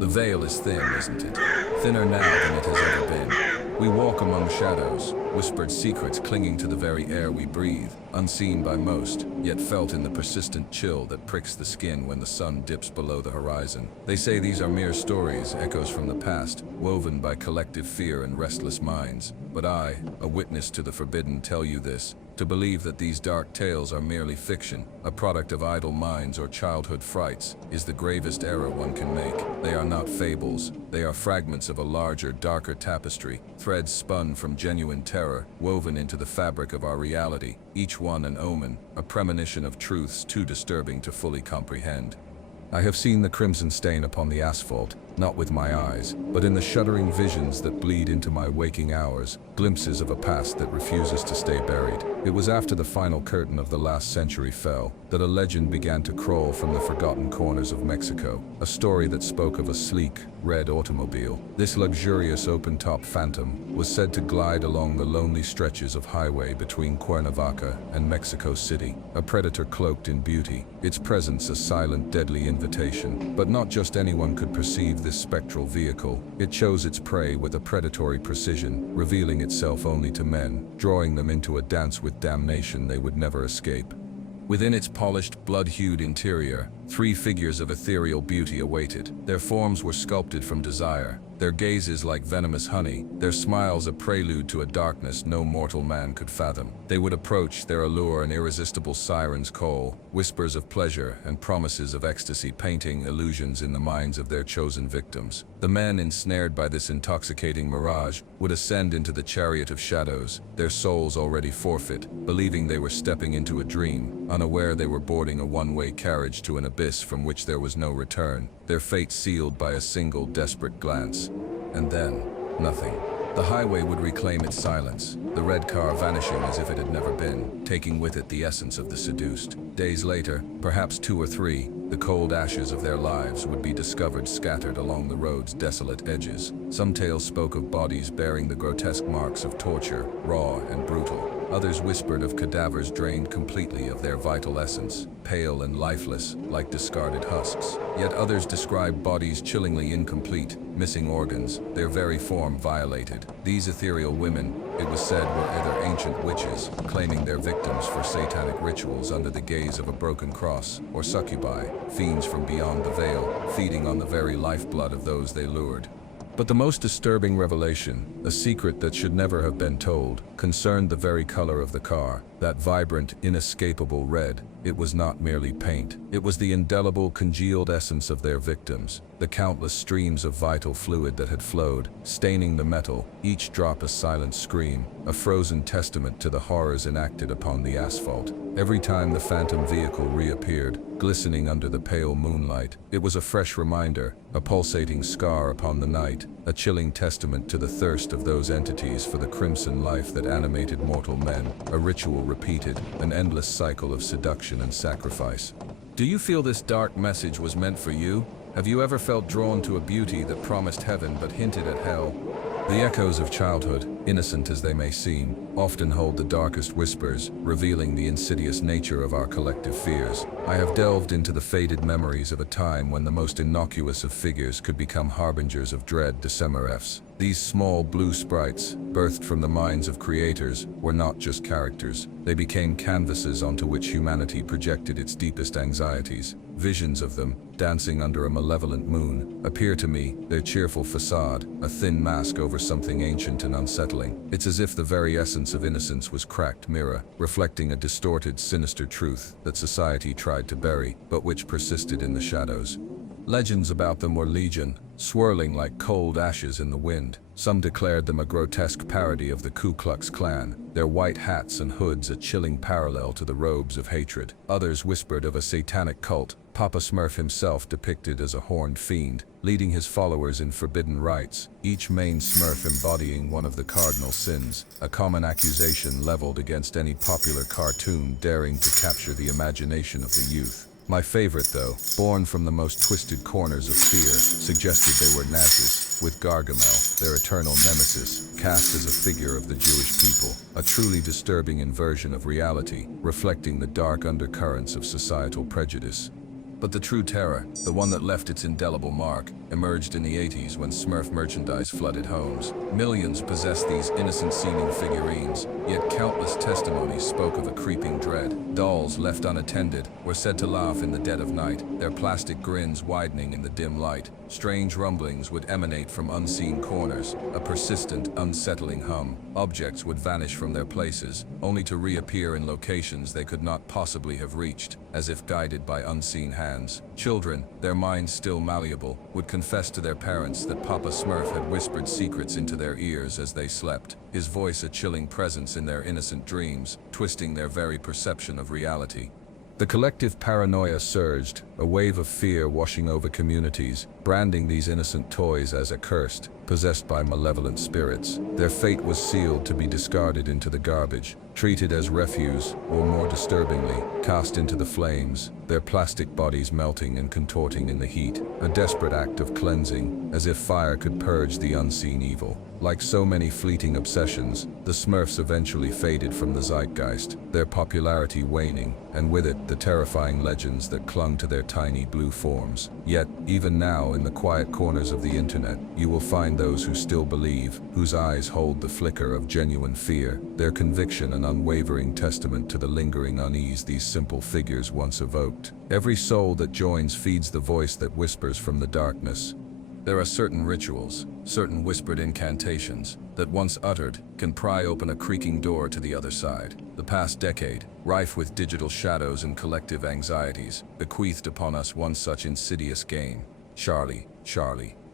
The veil is thin, isn't it? Thinner now than it has ever been. We walk among shadows, whispered secrets clinging to the very air we breathe, unseen by most, yet felt in the persistent chill that pricks the skin when the sun dips below the horizon. They say these are mere stories, echoes from the past, woven by collective fear and restless minds. But I, a witness to the forbidden, tell you this: to believe that these dark tales are merely fiction, a product of idle minds or childhood frights, is the gravest error one can make. They are not fables. They are fragments of a larger, darker tapestry, threads spun from genuine terror, woven into the fabric of our reality, each one an omen, a premonition of truths too disturbing to fully comprehend. I have seen the crimson stain upon the asphalt, not with my eyes, but in the shuddering visions that bleed into my waking hours, glimpses of a past that refuses to stay buried. It was after the final curtain of the last century fell that a legend began to crawl from the forgotten corners of Mexico, a story that spoke of a sleek, red automobile. This luxurious open-top phantom was said to glide along the lonely stretches of highway between Cuernavaca and Mexico City, a predator cloaked in beauty, its presence a silent, deadly invitation. But not just anyone could perceive this spectral vehicle. It chose its prey with a predatory precision, revealing itself only to men, drawing them into a dance with damnation they would never escape. Within its polished, blood-hued interior, 3 figures of ethereal beauty awaited. Their forms were sculpted from desire, their gazes like venomous honey, their smiles a prelude to a darkness no mortal man could fathom. They would approach, their allure an irresistible siren's call, whispers of pleasure and promises of ecstasy painting illusions in the minds of their chosen victims. The men ensnared by this intoxicating mirage would ascend into the chariot of shadows, their souls already forfeit, believing they were stepping into a dream, unaware they were boarding a one-way carriage to an abyss from which there was no return, their fate sealed by a single desperate glance. And then, nothing. The highway would reclaim its silence, the red car vanishing as if it had never been, taking with it the essence of the seduced. Days later, perhaps 2 or 3, the cold ashes of their lives would be discovered scattered along the road's desolate edges. Some tales spoke of bodies bearing the grotesque marks of torture, raw and brutal. Others whispered of cadavers drained completely of their vital essence, pale and lifeless, like discarded husks. Yet others described bodies chillingly incomplete, missing organs, their very form violated. These ethereal women, it was said, were either ancient witches, claiming their victims for satanic rituals under the gaze of a broken cross, or succubi, fiends from beyond the veil, feeding on the very lifeblood of those they lured. But the most disturbing revelation, a secret that should never have been told, concerned the very color of the car, that vibrant, inescapable red. It was not merely paint. It was the indelible, congealed essence of their victims, the countless streams of vital fluid that had flowed, staining the metal, each drop a silent scream, a frozen testament to the horrors enacted upon the asphalt. Every time the phantom vehicle reappeared, glistening under the pale moonlight, it was a fresh reminder, a pulsating scar upon the night, a chilling testament to the thirst of those entities for the crimson life that animated mortal men, a ritual repeated, an endless cycle of seduction and sacrifice. Do you feel this dark message was meant for you? Have you ever felt drawn to a beauty that promised heaven but hinted at hell? The echoes of childhood, innocent as they may seem, often hold the darkest whispers, revealing the insidious nature of our collective fears. I have delved into the faded memories of a time when the most innocuous of figures could become harbingers of dread Decemberefs. These small blue sprites, birthed from the minds of creators, were not just characters. They became canvases onto which humanity projected its deepest anxieties. Visions of them, dancing under a malevolent moon, appear to me, their cheerful facade, a thin mask over something ancient and unsettling. It's as if the very essence of innocence was cracked mirror, reflecting a distorted, sinister truth that society tried to bury, but which persisted in the shadows. Legends about them were legion, swirling like cold ashes in the wind. Some declared them a grotesque parody of the Ku Klux Klan, their white hats and hoods a chilling parallel to the robes of hatred. Others whispered of a satanic cult, Papa Smurf himself depicted as a horned fiend, leading his followers in forbidden rites, each main Smurf embodying one of the cardinal sins, a common accusation leveled against any popular cartoon daring to capture the imagination of the youth. My favorite, though, born from the most twisted corners of fear, suggested they were Nazis, with Gargamel, their eternal nemesis, cast as a figure of the Jewish people, a truly disturbing inversion of reality, reflecting the dark undercurrents of societal prejudice. But the true terror, the one that left its indelible mark, emerged in the 80s when Smurf merchandise flooded homes. Millions possessed these innocent-seeming figurines, yet countless testimonies spoke of a creeping dread. Dolls left unattended were said to laugh in the dead of night, their plastic grins widening in the dim light. Strange rumblings would emanate from unseen corners, a persistent, unsettling hum. Objects would vanish from their places, only to reappear in locations they could not possibly have reached, as if guided by unseen hands. Children, their minds still malleable, would confess to their parents that Papa Smurf had whispered secrets into their ears as they slept, his voice a chilling presence in their innocent dreams, twisting their very perception of reality. The collective paranoia surged, a wave of fear washing over communities, branding these innocent toys as accursed, possessed by malevolent spirits. Their fate was sealed to be discarded into the garbage, treated as refuse, or more disturbingly, cast into the flames, their plastic bodies melting and contorting in the heat, a desperate act of cleansing, as if fire could purge the unseen evil. Like so many fleeting obsessions, the Smurfs eventually faded from the zeitgeist, their popularity waning, and with it the terrifying legends that clung to their tiny blue forms. Yet, even now in the quiet corners of the internet, you will find those who still believe, whose eyes hold the flicker of genuine fear, their conviction an unwavering testament to the lingering unease these simple figures once evoked. Every soul that joins feeds the voice that whispers from the darkness. There are certain rituals, certain whispered incantations, that once uttered, can pry open a creaking door to the other side. The past decade, rife with digital shadows and collective anxieties, bequeathed upon us one such insidious game. Charlie,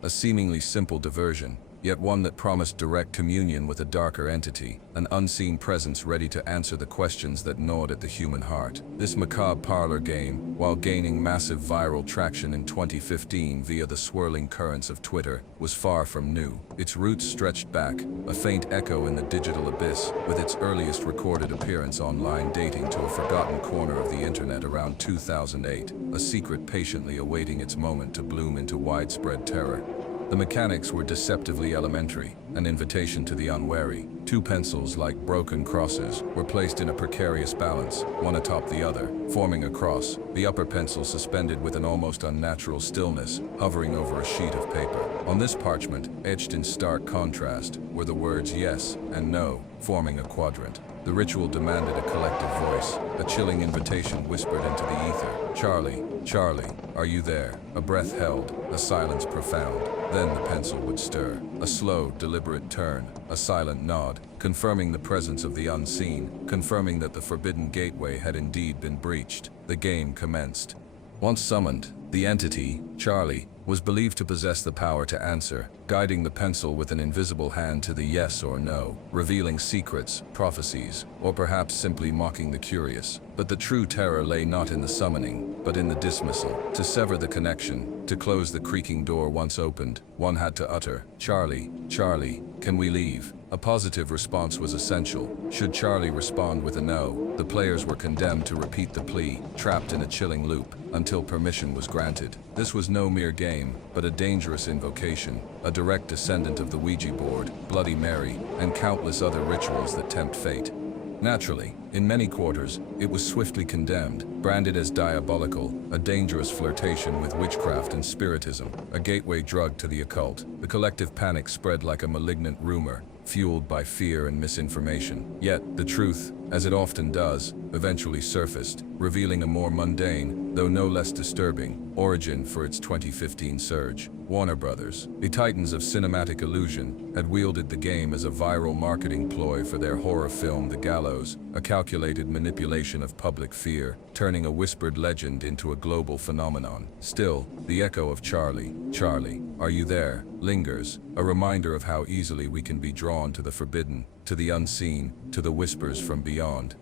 a seemingly simple diversion, yet one that promised direct communion with a darker entity, an unseen presence ready to answer the questions that gnawed at the human heart. This macabre parlor game, while gaining massive viral traction in 2015 via the swirling currents of Twitter, was far from new. Its roots stretched back, a faint echo in the digital abyss, with its earliest recorded appearance online dating to a forgotten corner of the internet around 2008, a secret patiently awaiting its moment to bloom into widespread terror. The mechanics were deceptively elementary, an invitation to the unwary. Two pencils, like broken crosses, were placed in a precarious balance, one atop the other, forming a cross, the upper pencil suspended with an almost unnatural stillness, hovering over a sheet of paper. On this parchment, etched in stark contrast, were the words yes and no, forming a quadrant. The ritual demanded a collective voice, a chilling invitation whispered into the ether. Charlie, are you there? A breath held, a silence profound. Then the pencil would stir. A slow, deliberate turn, a silent nod, confirming the presence of the unseen, confirming that the forbidden gateway had indeed been breached. The game commenced. Once summoned, the entity, Charlie, was believed to possess the power to answer, guiding the pencil with an invisible hand to the yes or no, revealing secrets, prophecies, or perhaps simply mocking the curious. But the true terror lay not in the summoning, but in the dismissal. To sever the connection, to close the creaking door once opened, one had to utter, Charlie, can we leave? A positive response was essential. Should Charlie respond with a no, the players were condemned to repeat the plea, trapped in a chilling loop, until permission was granted. This was no mere game, but a dangerous invocation, a direct descendant of the Ouija board, Bloody Mary, and countless other rituals that tempt fate. Naturally, in many quarters, it was swiftly condemned, branded as diabolical, a dangerous flirtation with witchcraft and spiritism, a gateway drug to the occult. The collective panic spread like a malignant rumor, fueled by fear and misinformation. Yet, the truth, as it often does, eventually surfaced, revealing a more mundane, though no less disturbing, origin for its 2015 surge. Warner Brothers, the titans of cinematic illusion, had wielded the game as a viral marketing ploy for their horror film The Gallows, a calculated manipulation of public fear, turning a whispered legend into a global phenomenon. Still, the echo of Charlie, are you there, lingers, a reminder of how easily we can be drawn to the forbidden, to the unseen, to the whispers from beyond.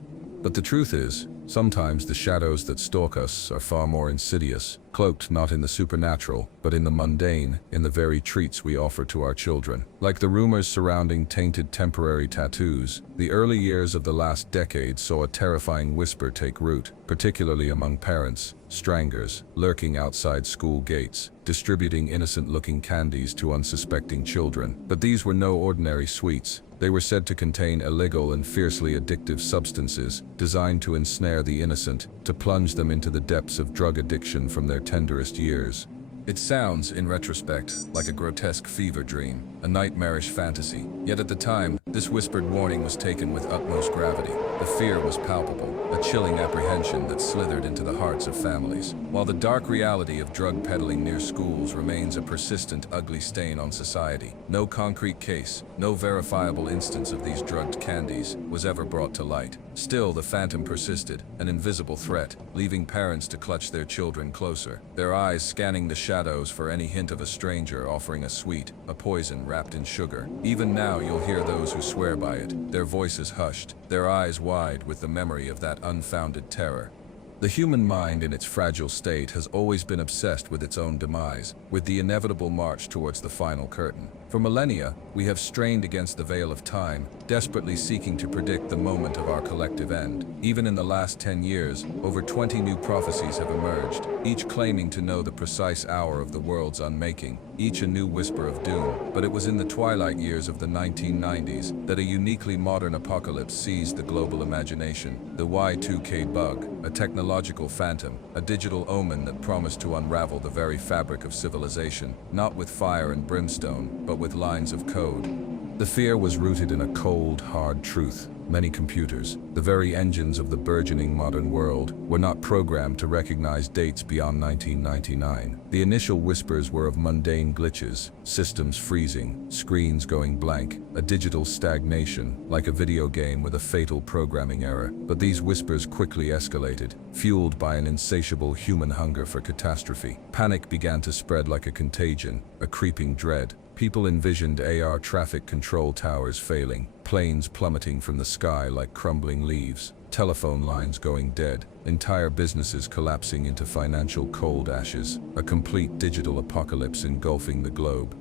But the truth is, sometimes the shadows that stalk us are far more insidious, cloaked not in the supernatural, but in the mundane, in the very treats we offer to our children. Like the rumors surrounding tainted temporary tattoos, the early years of the last decade saw a terrifying whisper take root, particularly among parents, strangers, lurking outside school gates, distributing innocent-looking candies to unsuspecting children. But these were no ordinary sweets. They were said to contain illegal and fiercely addictive substances, designed to ensnare the innocent, to plunge them into the depths of drug addiction from their tenderest years. It sounds, in retrospect, like a grotesque fever dream, a nightmarish fantasy. Yet at the time, this whispered warning was taken with utmost gravity. The fear was palpable, a chilling apprehension that slithered into the hearts of families. While the dark reality of drug peddling near schools remains a persistent, ugly stain on society, no concrete case, no verifiable instance of these drugged candies was ever brought to light. Still, the phantom persisted, an invisible threat, leaving parents to clutch their children closer, their eyes scanning the shadows for any hint of a stranger offering a sweet, a poison wrapped in sugar. Even now you'll hear those who swear by it, their voices hushed, their eyes wide with the memory of that unfounded terror. The human mind in its fragile state has always been obsessed with its own demise, with the inevitable march towards the final curtain. For millennia, we have strained against the veil of time, desperately seeking to predict the moment of our collective end. Even in the last 10 years, over 20 new prophecies have emerged, each claiming to know the precise hour of the world's unmaking, each a new whisper of doom. But it was in the twilight years of the 1990s that a uniquely modern apocalypse seized the global imagination. The Y2K bug, a technological phantom, a digital omen that promised to unravel the very fabric of civilization, not with fire and brimstone, but with lines of code. The fear was rooted in a cold, hard truth. Many computers, the very engines of the burgeoning modern world, were not programmed to recognize dates beyond 1999. The initial whispers were of mundane glitches, systems freezing, screens going blank, a digital stagnation, like a video game with a fatal programming error. But these whispers quickly escalated, fueled by an insatiable human hunger for catastrophe. Panic began to spread like a contagion, a creeping dread. People envisioned AR traffic control towers failing, planes plummeting from the sky like crumbling leaves, telephone lines going dead, entire businesses collapsing into financial cold ashes, a complete digital apocalypse engulfing the globe.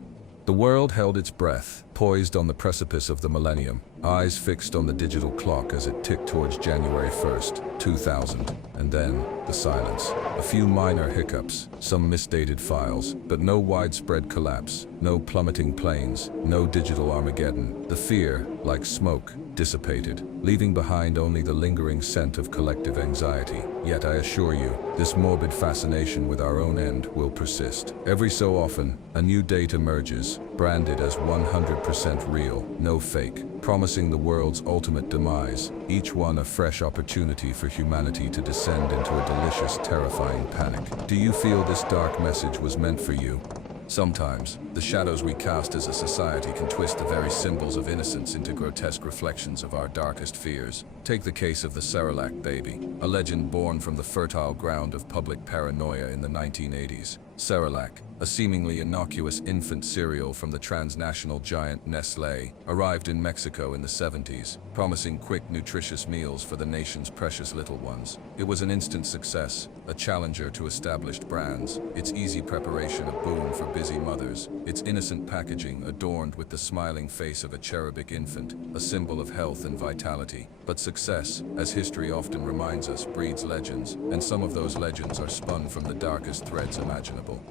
The world held its breath, poised on the precipice of the millennium, eyes fixed on the digital clock as it ticked towards January 1st, 2000. And then, the silence. A few minor hiccups, some misdated files, but no widespread collapse, no plummeting planes, no digital Armageddon. The fear, like smoke, dissipated, leaving behind only the lingering scent of collective anxiety. Yet I assure you, this morbid fascination with our own end will persist. Every so often, a new date emerges, branded as 100% real, no fake, promising the world's ultimate demise, each one a fresh opportunity for humanity to descend into a delicious, terrifying panic. Do you feel this dark message was meant for you? Sometimes, the shadows we cast as a society can twist the very symbols of innocence into grotesque reflections of our darkest fears. Take the case of the Cerelac baby, a legend born from the fertile ground of public paranoia in the 1980s. Cerelac, a seemingly innocuous infant cereal from the transnational giant Nestlé, arrived in Mexico in the 70s, promising quick, nutritious meals for the nation's precious little ones. It was an instant success, a challenger to established brands, its easy preparation a boon for busy mothers, its innocent packaging adorned with the smiling face of a cherubic infant, a symbol of health and vitality. But success, as history often reminds us, breeds legends, and some of those legends are spun from the darkest threads imaginable.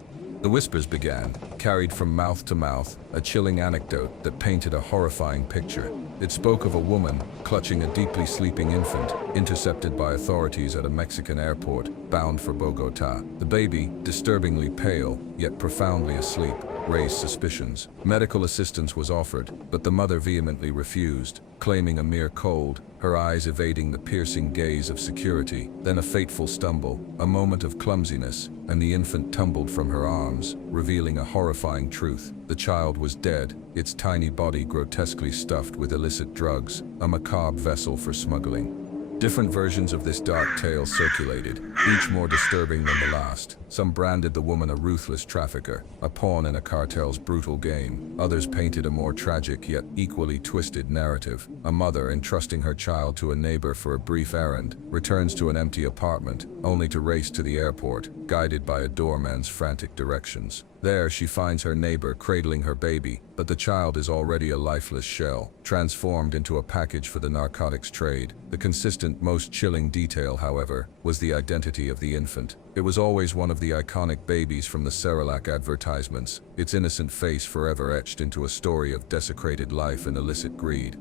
The whispers began, carried from mouth to mouth, a chilling anecdote that painted a horrifying picture. It spoke of a woman clutching a deeply sleeping infant, intercepted by authorities at a Mexican airport, bound for Bogota. The baby, disturbingly pale, yet profoundly asleep, raised suspicions. Medical assistance was offered, but the mother vehemently refused, claiming a mere cold, her eyes evading the piercing gaze of security. Then a fateful stumble, a moment of clumsiness, and the infant tumbled from her arms, revealing a horrifying truth. The child was dead, its tiny body grotesquely stuffed with illicit drugs, a macabre vessel for smuggling. Different versions of this dark tale circulated, each more disturbing than the last. Some branded the woman a ruthless trafficker, a pawn in a cartel's brutal game. Others painted a more tragic yet equally twisted narrative. A mother entrusting her child to a neighbor for a brief errand, returns to an empty apartment, only to race to the airport, guided by a doorman's frantic directions. There, she finds her neighbor cradling her baby, but the child is already a lifeless shell, transformed into a package for the narcotics trade. The consistent, most chilling detail, however, was the identity of the infant. It was always one of the iconic babies from the Cerelac advertisements, its innocent face forever etched into a story of desecrated life and illicit greed.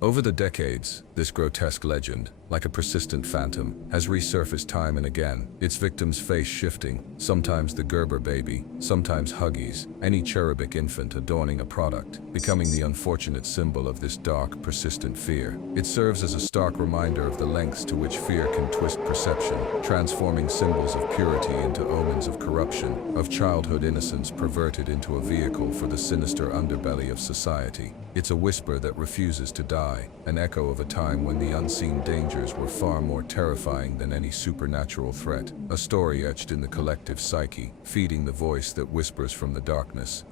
Over the decades, this grotesque legend, like a persistent phantom, has resurfaced time and again, its victim's face shifting, sometimes the Gerber baby, sometimes Huggies, any cherubic infant adorning a product, becoming the unfortunate symbol of this dark, persistent fear. It serves as a stark reminder of the lengths to which fear can twist perception, transforming symbols of purity into omens of corruption, of childhood innocence perverted into a vehicle for the sinister underbelly of society. It's a whisper that refuses to die, an echo of a time when the unseen dangers were far more terrifying than any supernatural threat, a story etched in the collective psyche, feeding the voice that whispers from the darkness.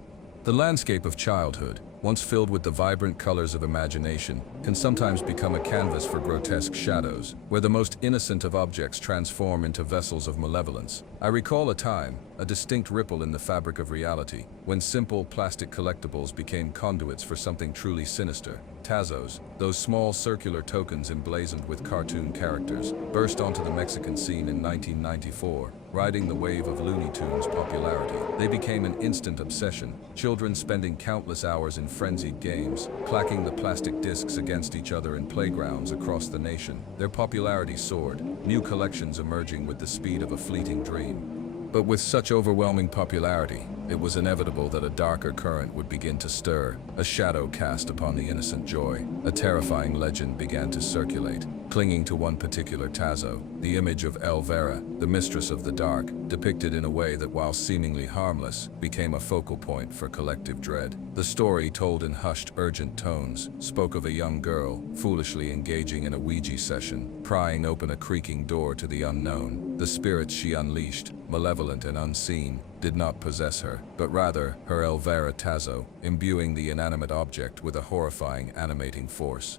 The landscape of childhood, once filled with the vibrant colors of imagination, can sometimes become a canvas for grotesque shadows, where the most innocent of objects transform into vessels of malevolence. I recall a time, a distinct ripple in the fabric of reality, when simple plastic collectibles became conduits for something truly sinister. Tazos, those small circular tokens emblazoned with cartoon characters, burst onto the Mexican scene in 1994, riding the wave of Looney Tunes' popularity. They became an instant obsession, children spending countless hours in frenzied games, clacking the plastic discs against each other in playgrounds across the nation. Their popularity soared, new collections emerging with the speed of a fleeting dream. But with such overwhelming popularity, it was inevitable that a darker current would begin to stir, a shadow cast upon the innocent joy. A terrifying legend began to circulate, clinging to one particular Tazo, the image of Elvira, the mistress of the dark, depicted in a way that, while seemingly harmless, became a focal point for collective dread. The story, told in hushed, urgent tones, spoke of a young girl, foolishly engaging in a Ouija session, prying open a creaking door to the unknown. The spirits she unleashed, malevolent and unseen, did not possess her, but rather her Elvira Tazo, imbuing the inanimate object with a horrifying, animating force.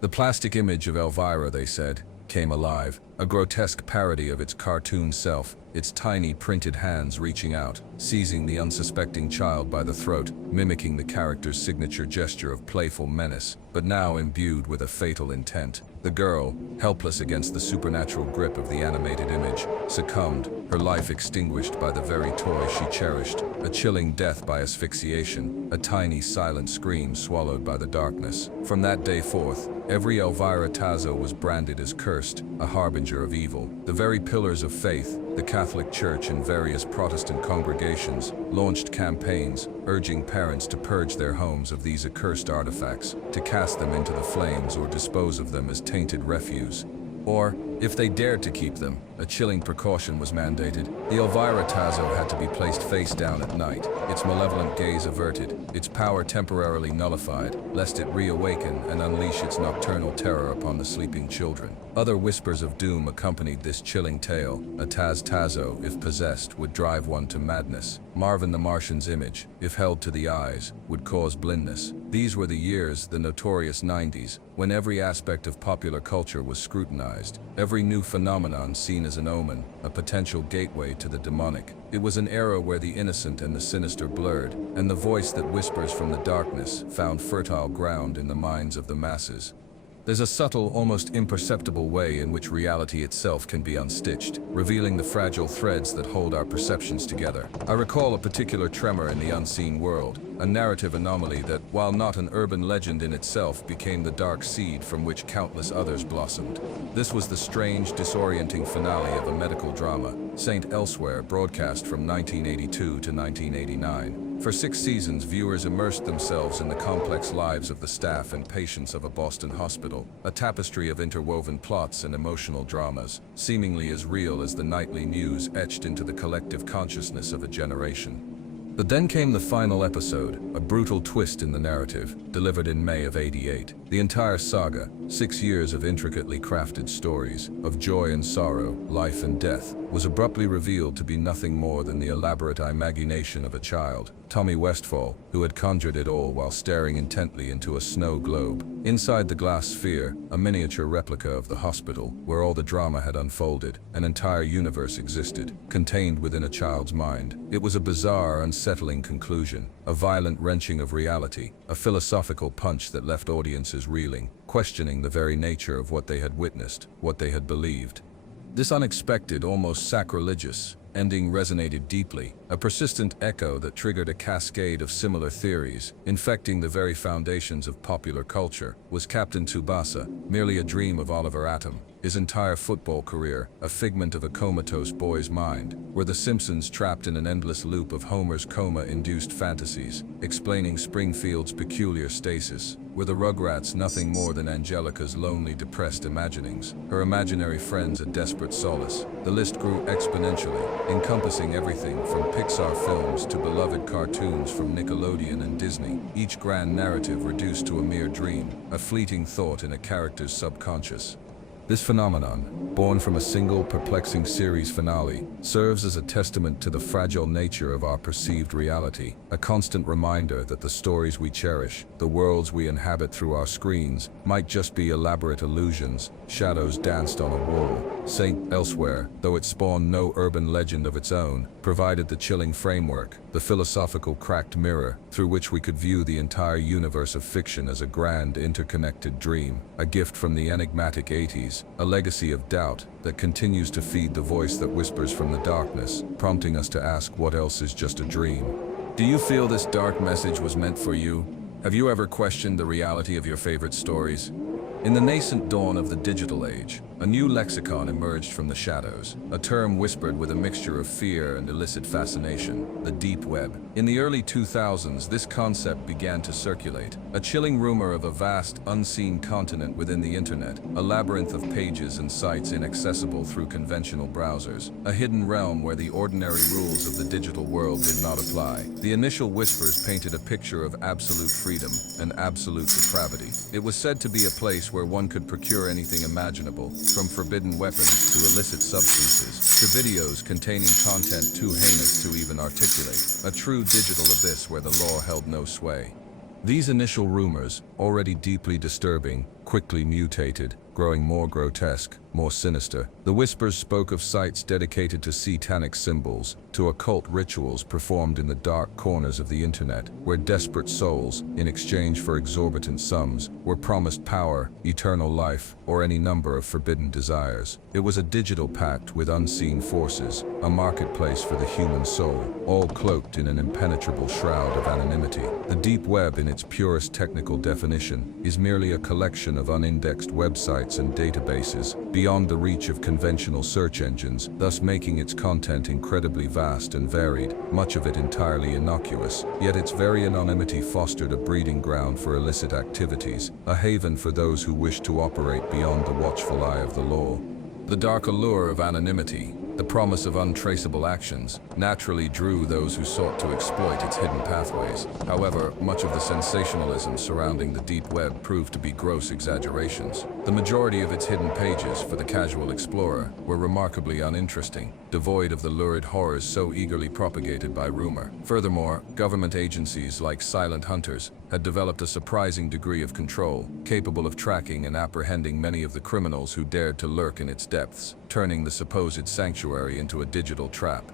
The plastic image of Elvira, they said, came alive, a grotesque parody of its cartoon self, its tiny printed hands reaching out, seizing the unsuspecting child by the throat, mimicking the character's signature gesture of playful menace, but now imbued with a fatal intent. The girl, helpless against the supernatural grip of the animated image, succumbed, her life extinguished by the very toy she cherished, a chilling death by asphyxiation, a tiny silent scream swallowed by the darkness. From that day forth, every Elvira Tazo was branded as cursed, a harbinger of evil. The very pillars of faith, the Catholic Church and various Protestant congregations, launched campaigns urging parents to purge their homes of these accursed artifacts, to cast them into the flames or dispose of them as tainted refuse. Or, if they dared to keep them, a chilling precaution was mandated. The Elvira Tazo had to be placed face down at night, its malevolent gaze averted, its power temporarily nullified, lest it reawaken and unleash its nocturnal terror upon the sleeping children. Other whispers of doom accompanied this chilling tale. A Tazo, if possessed, would drive one to madness. Marvin the Martian's image, if held to the eyes, would cause blindness. These were the years, the notorious 90s, when every aspect of popular culture was scrutinized, every new phenomenon seen as an omen, a potential gateway to the demonic. It was an era where the innocent and the sinister blurred, and the voice that whispers from the darkness found fertile ground in the minds of the masses. There's a subtle, almost imperceptible way in which reality itself can be unstitched, revealing the fragile threads that hold our perceptions together. I recall a particular tremor in the unseen world, a narrative anomaly that, while not an urban legend in itself, became the dark seed from which countless others blossomed. This was the strange, disorienting finale of a medical drama, Saint Elsewhere, broadcast from 1982 to 1989. For 6 seasons, viewers immersed themselves in the complex lives of the staff and patients of a Boston hospital, a tapestry of interwoven plots and emotional dramas, seemingly as real as the nightly news etched into the collective consciousness of a generation. But then came the final episode, a brutal twist in the narrative, delivered in May of '88. The entire saga, 6 years of intricately crafted stories, of joy and sorrow, life and death, was abruptly revealed to be nothing more than the elaborate imagination of a child, Tommy Westfall, who had conjured it all while staring intently into a snow globe. Inside the glass sphere, a miniature replica of the hospital, where all the drama had unfolded, an entire universe existed, contained within a child's mind. It was a bizarre, unsettling conclusion, a violent wrenching of reality, a philosophical punch that left audiences reeling, questioning the very nature of what they had witnessed, what they had believed. This unexpected, almost sacrilegious ending resonated deeply, a persistent echo that triggered a cascade of similar theories, infecting the very foundations of popular culture. Was Captain Tsubasa merely a dream of Oliver Atom, his entire football career a figment of a comatose boy's mind? Were the Simpsons trapped in an endless loop of Homer's coma-induced fantasies, explaining Springfield's peculiar stasis? Were the Rugrats nothing more than Angelica's lonely, depressed imaginings, her imaginary friends a desperate solace? The list grew exponentially, encompassing everything from Pixar films to beloved cartoons from Nickelodeon and Disney, each grand narrative reduced to a mere dream, a fleeting thought in a character's subconscious. This phenomenon, born from a single perplexing series finale, serves as a testament to the fragile nature of our perceived reality, a constant reminder that the stories we cherish, the worlds we inhabit through our screens, might just be elaborate illusions, shadows danced on a wall. Saint Elsewhere, though it spawned no urban legend of its own, provided the chilling framework, the philosophical cracked mirror, through which we could view the entire universe of fiction as a grand, interconnected dream, a gift from the enigmatic 80s, a legacy of doubt that continues to feed the voice that whispers from the darkness, prompting us to ask what else is just a dream. Do you feel this dark message was meant for you? Have you ever questioned the reality of your favorite stories? In the nascent dawn of the digital age, a new lexicon emerged from the shadows, a term whispered with a mixture of fear and illicit fascination, the deep web. In the early 2000s, this concept began to circulate, a chilling rumor of a vast, unseen continent within the internet, a labyrinth of pages and sites inaccessible through conventional browsers, a hidden realm where the ordinary rules of the digital world did not apply. The initial whispers painted a picture of absolute freedom and absolute depravity. It was said to be a place where one could procure anything imaginable, from forbidden weapons to illicit substances, to videos containing content too heinous to even articulate, a true digital abyss where the law held no sway. These initial rumors, already deeply disturbing, quickly mutated, growing more grotesque, more sinister. The whispers spoke of sites dedicated to satanic symbols, to occult rituals performed in the dark corners of the internet, where desperate souls, in exchange for exorbitant sums, were promised power, eternal life, or any number of forbidden desires. It was a digital pact with unseen forces, a marketplace for the human soul, all cloaked in an impenetrable shroud of anonymity. The deep web, in its purest technical definition, is merely a collection of unindexed websites and databases, beyond the reach of conventional search engines, thus making its content incredibly vast and varied, much of it entirely innocuous. Yet its very anonymity fostered a breeding ground for illicit activities, a haven for those who wish to operate beyond the watchful eye of the law. The dark allure of anonymity, the promise of untraceable actions, naturally drew those who sought to exploit its hidden pathways. However, much of the sensationalism surrounding the deep web proved to be gross exaggerations. The majority of its hidden pages, for the casual explorer, were remarkably uninteresting, devoid of the lurid horrors so eagerly propagated by rumor. Furthermore, government agencies like silent hunters had developed a surprising degree of control, capable of tracking and apprehending many of the criminals who dared to lurk in its depths, turning the supposed sanctuary into a digital trap.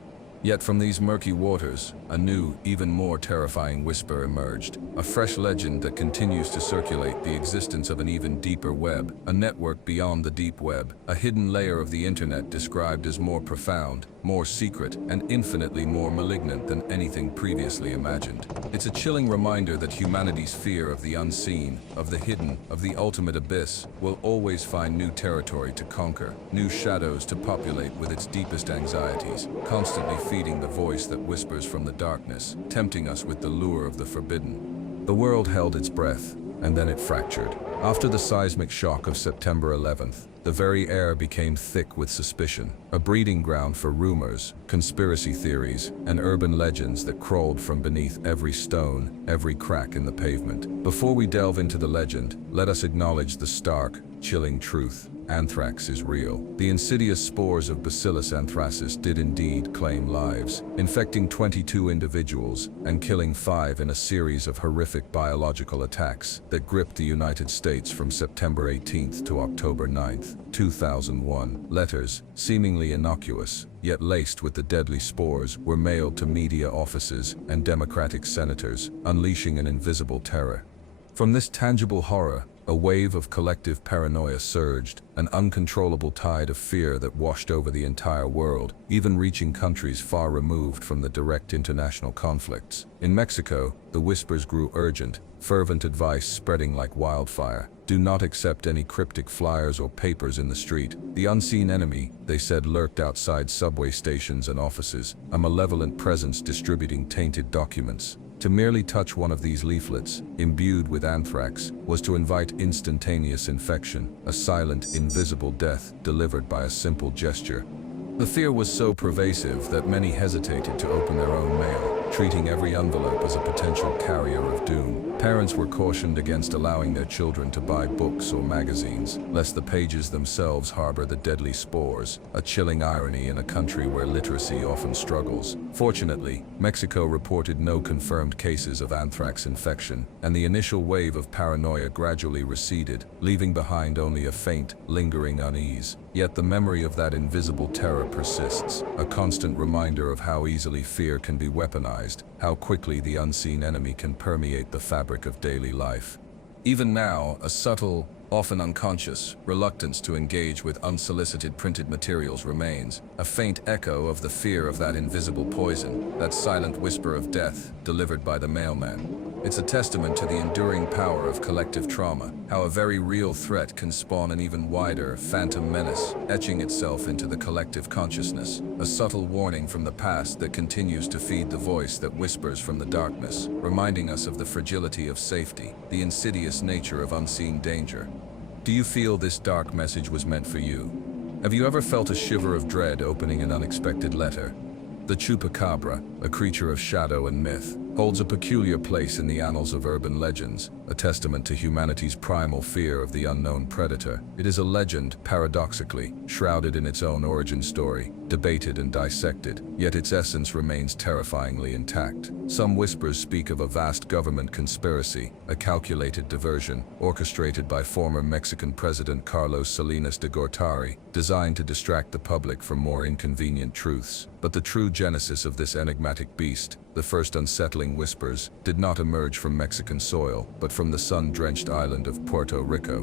Yet from these murky waters, a new, even more terrifying whisper emerged, a fresh legend that continues to circulate the existence of an even deeper web, a network beyond the deep web, a hidden layer of the internet described as more profound, more secret, and infinitely more malignant than anything previously imagined. It's a chilling reminder that humanity's fear of the unseen, of the hidden, of the ultimate abyss, will always find new territory to conquer, new shadows to populate with its deepest anxieties, constantly feeding the voice that whispers from the darkness, tempting us with the lure of the forbidden. The world held its breath, and then it fractured. After the seismic shock of September 11th, the very air became thick with suspicion, a breeding ground for rumors, conspiracy theories, and urban legends that crawled from beneath every stone, every crack in the pavement. Before we delve into the legend, let us acknowledge the stark, chilling truth. Anthrax is real. The insidious spores of Bacillus anthracis did indeed claim lives, infecting 22 individuals and killing 5 in a series of horrific biological attacks that gripped the United States from September 18th to October 9th, 2001. Letters, seemingly innocuous, yet laced with the deadly spores, were mailed to media offices and Democratic senators, unleashing an invisible terror. From this tangible horror, a wave of collective paranoia surged, an uncontrollable tide of fear that washed over the entire world, even reaching countries far removed from the direct international conflicts. In Mexico, the whispers grew urgent, fervent advice spreading like wildfire. Do not accept any cryptic flyers or papers in the street. The unseen enemy, they said, lurked outside subway stations and offices, a malevolent presence distributing tainted documents. To merely touch one of these leaflets, imbued with anthrax, was to invite instantaneous infection, a silent, invisible death delivered by a simple gesture. The fear was so pervasive that many hesitated to open their own mail, treating every envelope as a potential carrier of doom. Parents were cautioned against allowing their children to buy books or magazines, lest the pages themselves harbor the deadly spores, a chilling irony in a country where literacy often struggles. Fortunately, Mexico reported no confirmed cases of anthrax infection, and the initial wave of paranoia gradually receded, leaving behind only a faint, lingering unease. Yet the memory of that invisible terror persists, a constant reminder of how easily fear can be weaponized, how quickly the unseen enemy can permeate the fabric of daily life. Even now, a subtle, often unconscious, reluctance to engage with unsolicited printed materials remains, a faint echo of the fear of that invisible poison, that silent whisper of death delivered by the mailman. It's a testament to the enduring power of collective trauma, how a very real threat can spawn an even wider, phantom menace, etching itself into the collective consciousness, a subtle warning from the past that continues to feed the voice that whispers from the darkness, reminding us of the fragility of safety, the insidious nature of unseen danger. Do you feel this dark message was meant for you? Have you ever felt a shiver of dread opening an unexpected letter? The Chupacabra, a creature of shadow and myth, holds a peculiar place in the annals of urban legends, a testament to humanity's primal fear of the unknown predator. It is a legend, paradoxically, shrouded in its own origin story, debated and dissected, yet its essence remains terrifyingly intact. Some whispers speak of a vast government conspiracy, a calculated diversion, orchestrated by former Mexican President Carlos Salinas de Gortari, designed to distract the public from more inconvenient truths. But the true genesis of this enigmatic beast, the first unsettling whispers, did not emerge from Mexican soil, but from the sun-drenched island of Puerto Rico.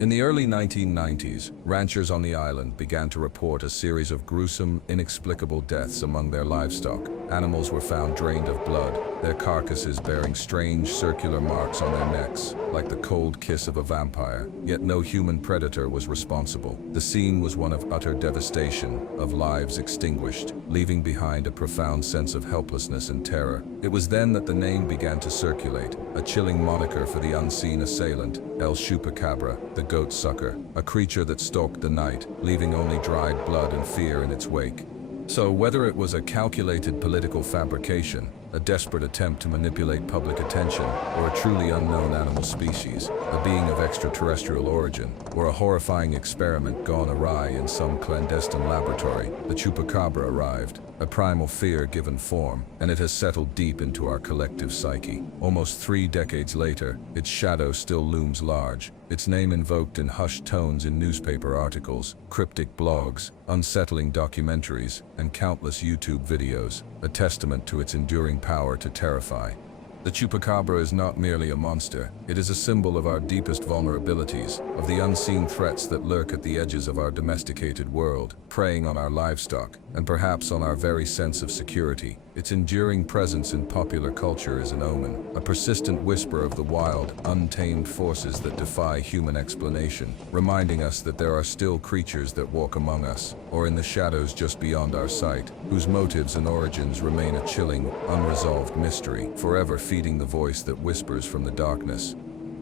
In the early 1990s, ranchers on the island began to report a series of gruesome, inexplicable deaths among their livestock. Animals were found drained of blood, their carcasses bearing strange circular marks on their necks, like the cold kiss of a vampire. Yet no human predator was responsible. The scene was one of utter devastation, of lives extinguished, leaving behind a profound sense of helplessness and terror. It was then that the name began to circulate, a chilling moniker for the unseen assailant, El Chupacabra, the goat sucker, a creature that stalked the night, leaving only dried blood and fear in its wake. So whether it was a calculated political fabrication, a desperate attempt to manipulate public attention, or a truly unknown animal species, a being of extraterrestrial origin, or a horrifying experiment gone awry in some clandestine laboratory, the Chupacabra arrived, a primal fear given form, and it has settled deep into our collective psyche. Almost 3 decades later, its shadow still looms large, its name invoked in hushed tones in newspaper articles, cryptic blogs, unsettling documentaries, and countless YouTube videos, a testament to its enduring power to terrify. The Chupacabra is not merely a monster, it is a symbol of our deepest vulnerabilities, of the unseen threats that lurk at the edges of our domesticated world, preying on our livestock, and perhaps on our very sense of security. Its enduring presence in popular culture is an omen, a persistent whisper of the wild, untamed forces that defy human explanation, reminding us that there are still creatures that walk among us, or in the shadows just beyond our sight, whose motives and origins remain a chilling, unresolved mystery, forever feeding the voice that whispers from the darkness.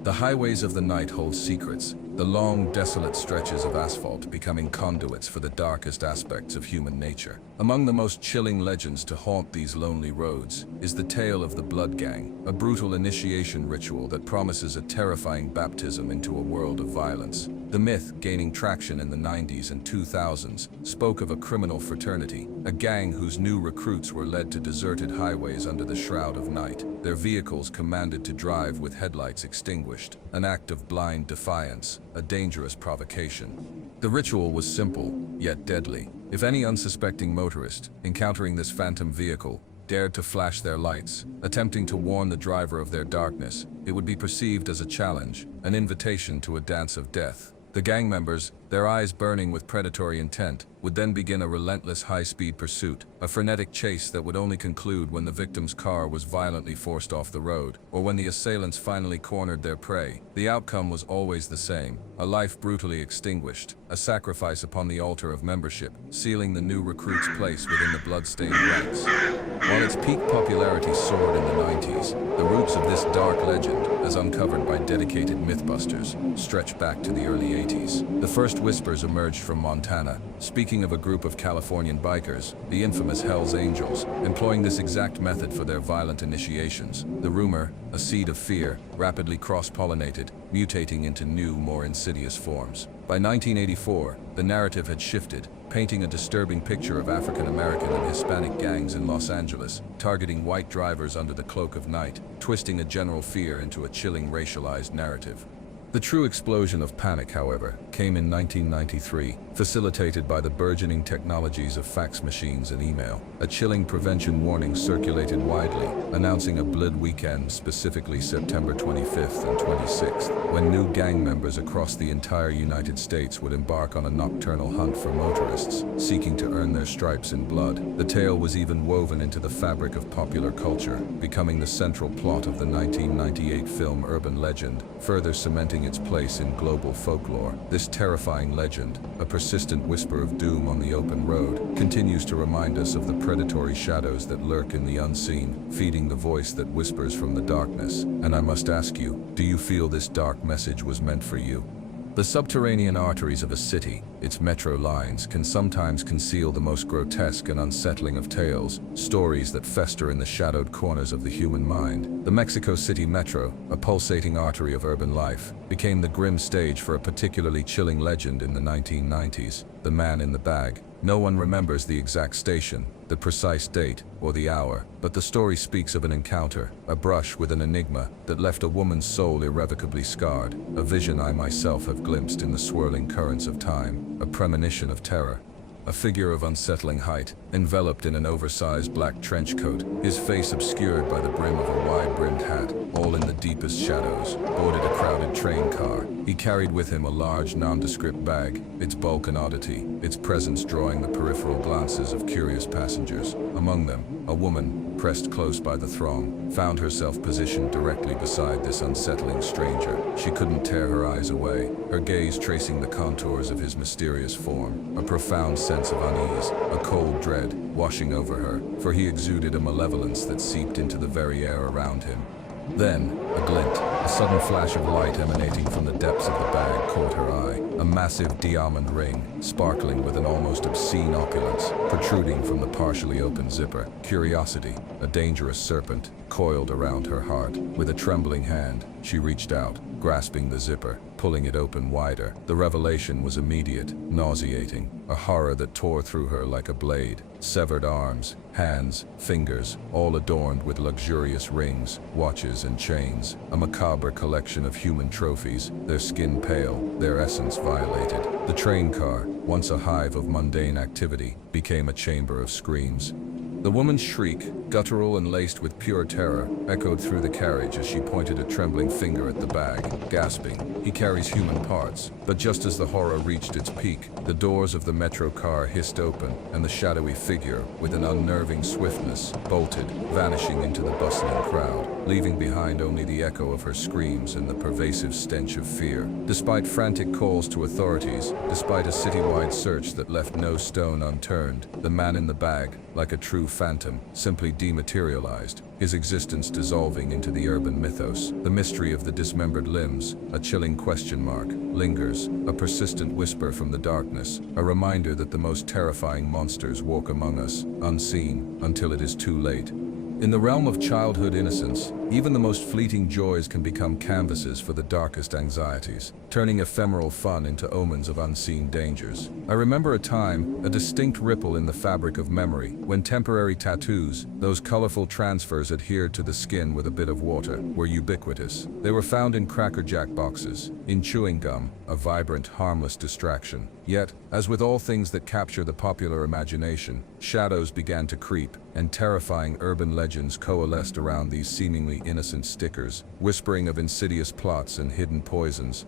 The highways of the night hold secrets, the long, desolate stretches of asphalt becoming conduits for the darkest aspects of human nature. Among the most chilling legends to haunt these lonely roads is the tale of the Blood Gang, a brutal initiation ritual that promises a terrifying baptism into a world of violence. The myth, gaining traction in the 90s and 2000s, spoke of a criminal fraternity, a gang whose new recruits were led to deserted highways under the shroud of night, their vehicles commanded to drive with headlights extinguished, an act of blind defiance, a dangerous provocation. The ritual was simple, yet deadly. If any unsuspecting motorist, encountering this phantom vehicle, dared to flash their lights, attempting to warn the driver of their darkness, it would be perceived as a challenge, an invitation to a dance of death. The gang members, their eyes burning with predatory intent, would then begin a relentless high-speed pursuit, a frenetic chase that would only conclude when the victim's car was violently forced off the road, or when the assailants finally cornered their prey. The outcome was always the same: a life brutally extinguished, a sacrifice upon the altar of membership, sealing the new recruit's place within the blood-stained ranks. While its peak popularity soared in the 90s, the roots of this dark legend, as uncovered by dedicated mythbusters, stretch back to the early 80s. The first whispers emerged from Montana, speaking of a group of Californian bikers, the infamous Hells Angels, employing this exact method for their violent initiations. The rumor, a seed of fear, rapidly cross-pollinated, mutating into new, more insidious forms. By 1984, the narrative had shifted, painting a disturbing picture of African American and Hispanic gangs in Los Angeles, targeting white drivers under the cloak of night, twisting a general fear into a chilling racialized narrative. The true explosion of panic, however, came in 1993, facilitated by the burgeoning technologies of fax machines and email. A chilling prevention warning circulated widely, announcing a blood weekend, specifically September 25th and 26th, when new gang members across the entire United States would embark on a nocturnal hunt for motorists, seeking to earn their stripes in blood. The tale was even woven into the fabric of popular culture, becoming the central plot of the 1998 film Urban Legend, further cementing its place in global folklore. This terrifying legend, a persistent whisper of doom on the open road, continues to remind us of the predatory shadows that lurk in the unseen, feeding the voice that whispers from the darkness. And I must ask you, do you feel this dark message was meant for you? The subterranean arteries of a city, its metro lines, can sometimes conceal the most grotesque and unsettling of tales, stories that fester in the shadowed corners of the human mind. The Mexico City Metro, a pulsating artery of urban life, became the grim stage for a particularly chilling legend in the 1990s, the man in the bag. No one remembers the exact station, the precise date, or the hour, but the story speaks of an encounter, a brush with an enigma that left a woman's soul irrevocably scarred, a vision I myself have glimpsed in the swirling currents of time, a premonition of terror. A figure of unsettling height, enveloped in an oversized black trench coat, his face obscured by the brim of a wide-brimmed hat, all in the deepest shadows, boarded a crowded train car. He carried with him a large, nondescript bag, its bulk an oddity, its presence drawing the peripheral glances of curious passengers. Among them, a woman, pressed close by the throng, found herself positioned directly beside this unsettling stranger. She couldn't tear her eyes away, her gaze tracing the contours of his mysterious form, a profound sense of unease, a cold dread, washing over her, for he exuded a malevolence that seeped into the very air around him. Then, a glint, a sudden flash of light emanating from the depths of the bag caught her eye. A massive diamond ring, sparkling with an almost obscene opulence, protruding from the partially open zipper. Curiosity, a dangerous serpent, coiled around her heart. With a trembling hand, she reached out, grasping the zipper, pulling it open wider. The revelation was immediate, nauseating, a horror that tore through her like a blade. Severed arms, hands, fingers, all adorned with luxurious rings, watches, and chains. A macabre collection of human trophies, their skin pale, their essence violated. The train car, once a hive of mundane activity, became a chamber of screams. The woman's shriek, guttural and laced with pure terror, echoed through the carriage as she pointed a trembling finger at the bag, gasping. He carries human parts. But just as the horror reached its peak, the doors of the metro car hissed open, and the shadowy figure, with an unnerving swiftness, bolted, vanishing into the bustling crowd, leaving behind only the echo of her screams and the pervasive stench of fear. Despite frantic calls to authorities, despite a citywide search that left no stone unturned, the man in the bag, like a true phantom, simply dematerialized, his existence dissolving into the urban mythos. The mystery of the dismembered limbs, a chilling question mark, lingers, a persistent whisper from the darkness, a reminder that the most terrifying monsters walk among us, unseen, until it is too late. In the realm of childhood innocence, Even the most fleeting joys can become canvases for the darkest anxieties, turning ephemeral fun into omens of unseen dangers. I remember a time, a distinct ripple in the fabric of memory, when temporary tattoos, those colorful transfers adhered to the skin with a bit of water, were ubiquitous. They were found in Cracker Jack boxes, in chewing gum, a vibrant, harmless distraction. Yet, as with all things that capture the popular imagination, shadows began to creep, and terrifying urban legends coalesced around these seemingly innocent stickers, whispering of insidious plots and hidden poisons.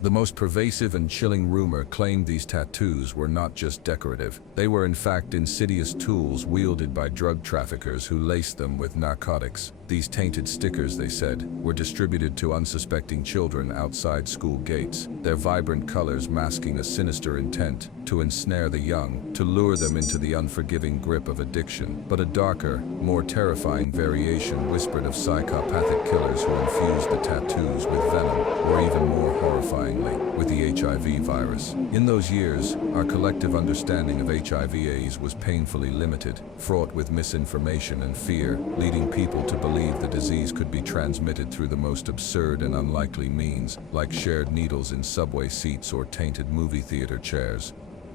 The most pervasive and chilling rumor claimed these tattoos were not just decorative. They were in fact insidious tools wielded by drug traffickers who laced them with narcotics. These tainted stickers, they said, were distributed to unsuspecting children outside school gates, their vibrant colors masking a sinister intent to ensnare the young, to lure them into the unforgiving grip of addiction. But a darker, more terrifying variation whispered of psychopathic killers who infused the tattoos with venom, or even more horrifyingly, with the HIV virus. In those years, our collective understanding of HIV/AIDS was painfully limited, fraught with misinformation and fear, leading people to believe the disease could be transmitted through the most absurd and unlikely means, like shared needles in subway seats or tainted movie theater chairs.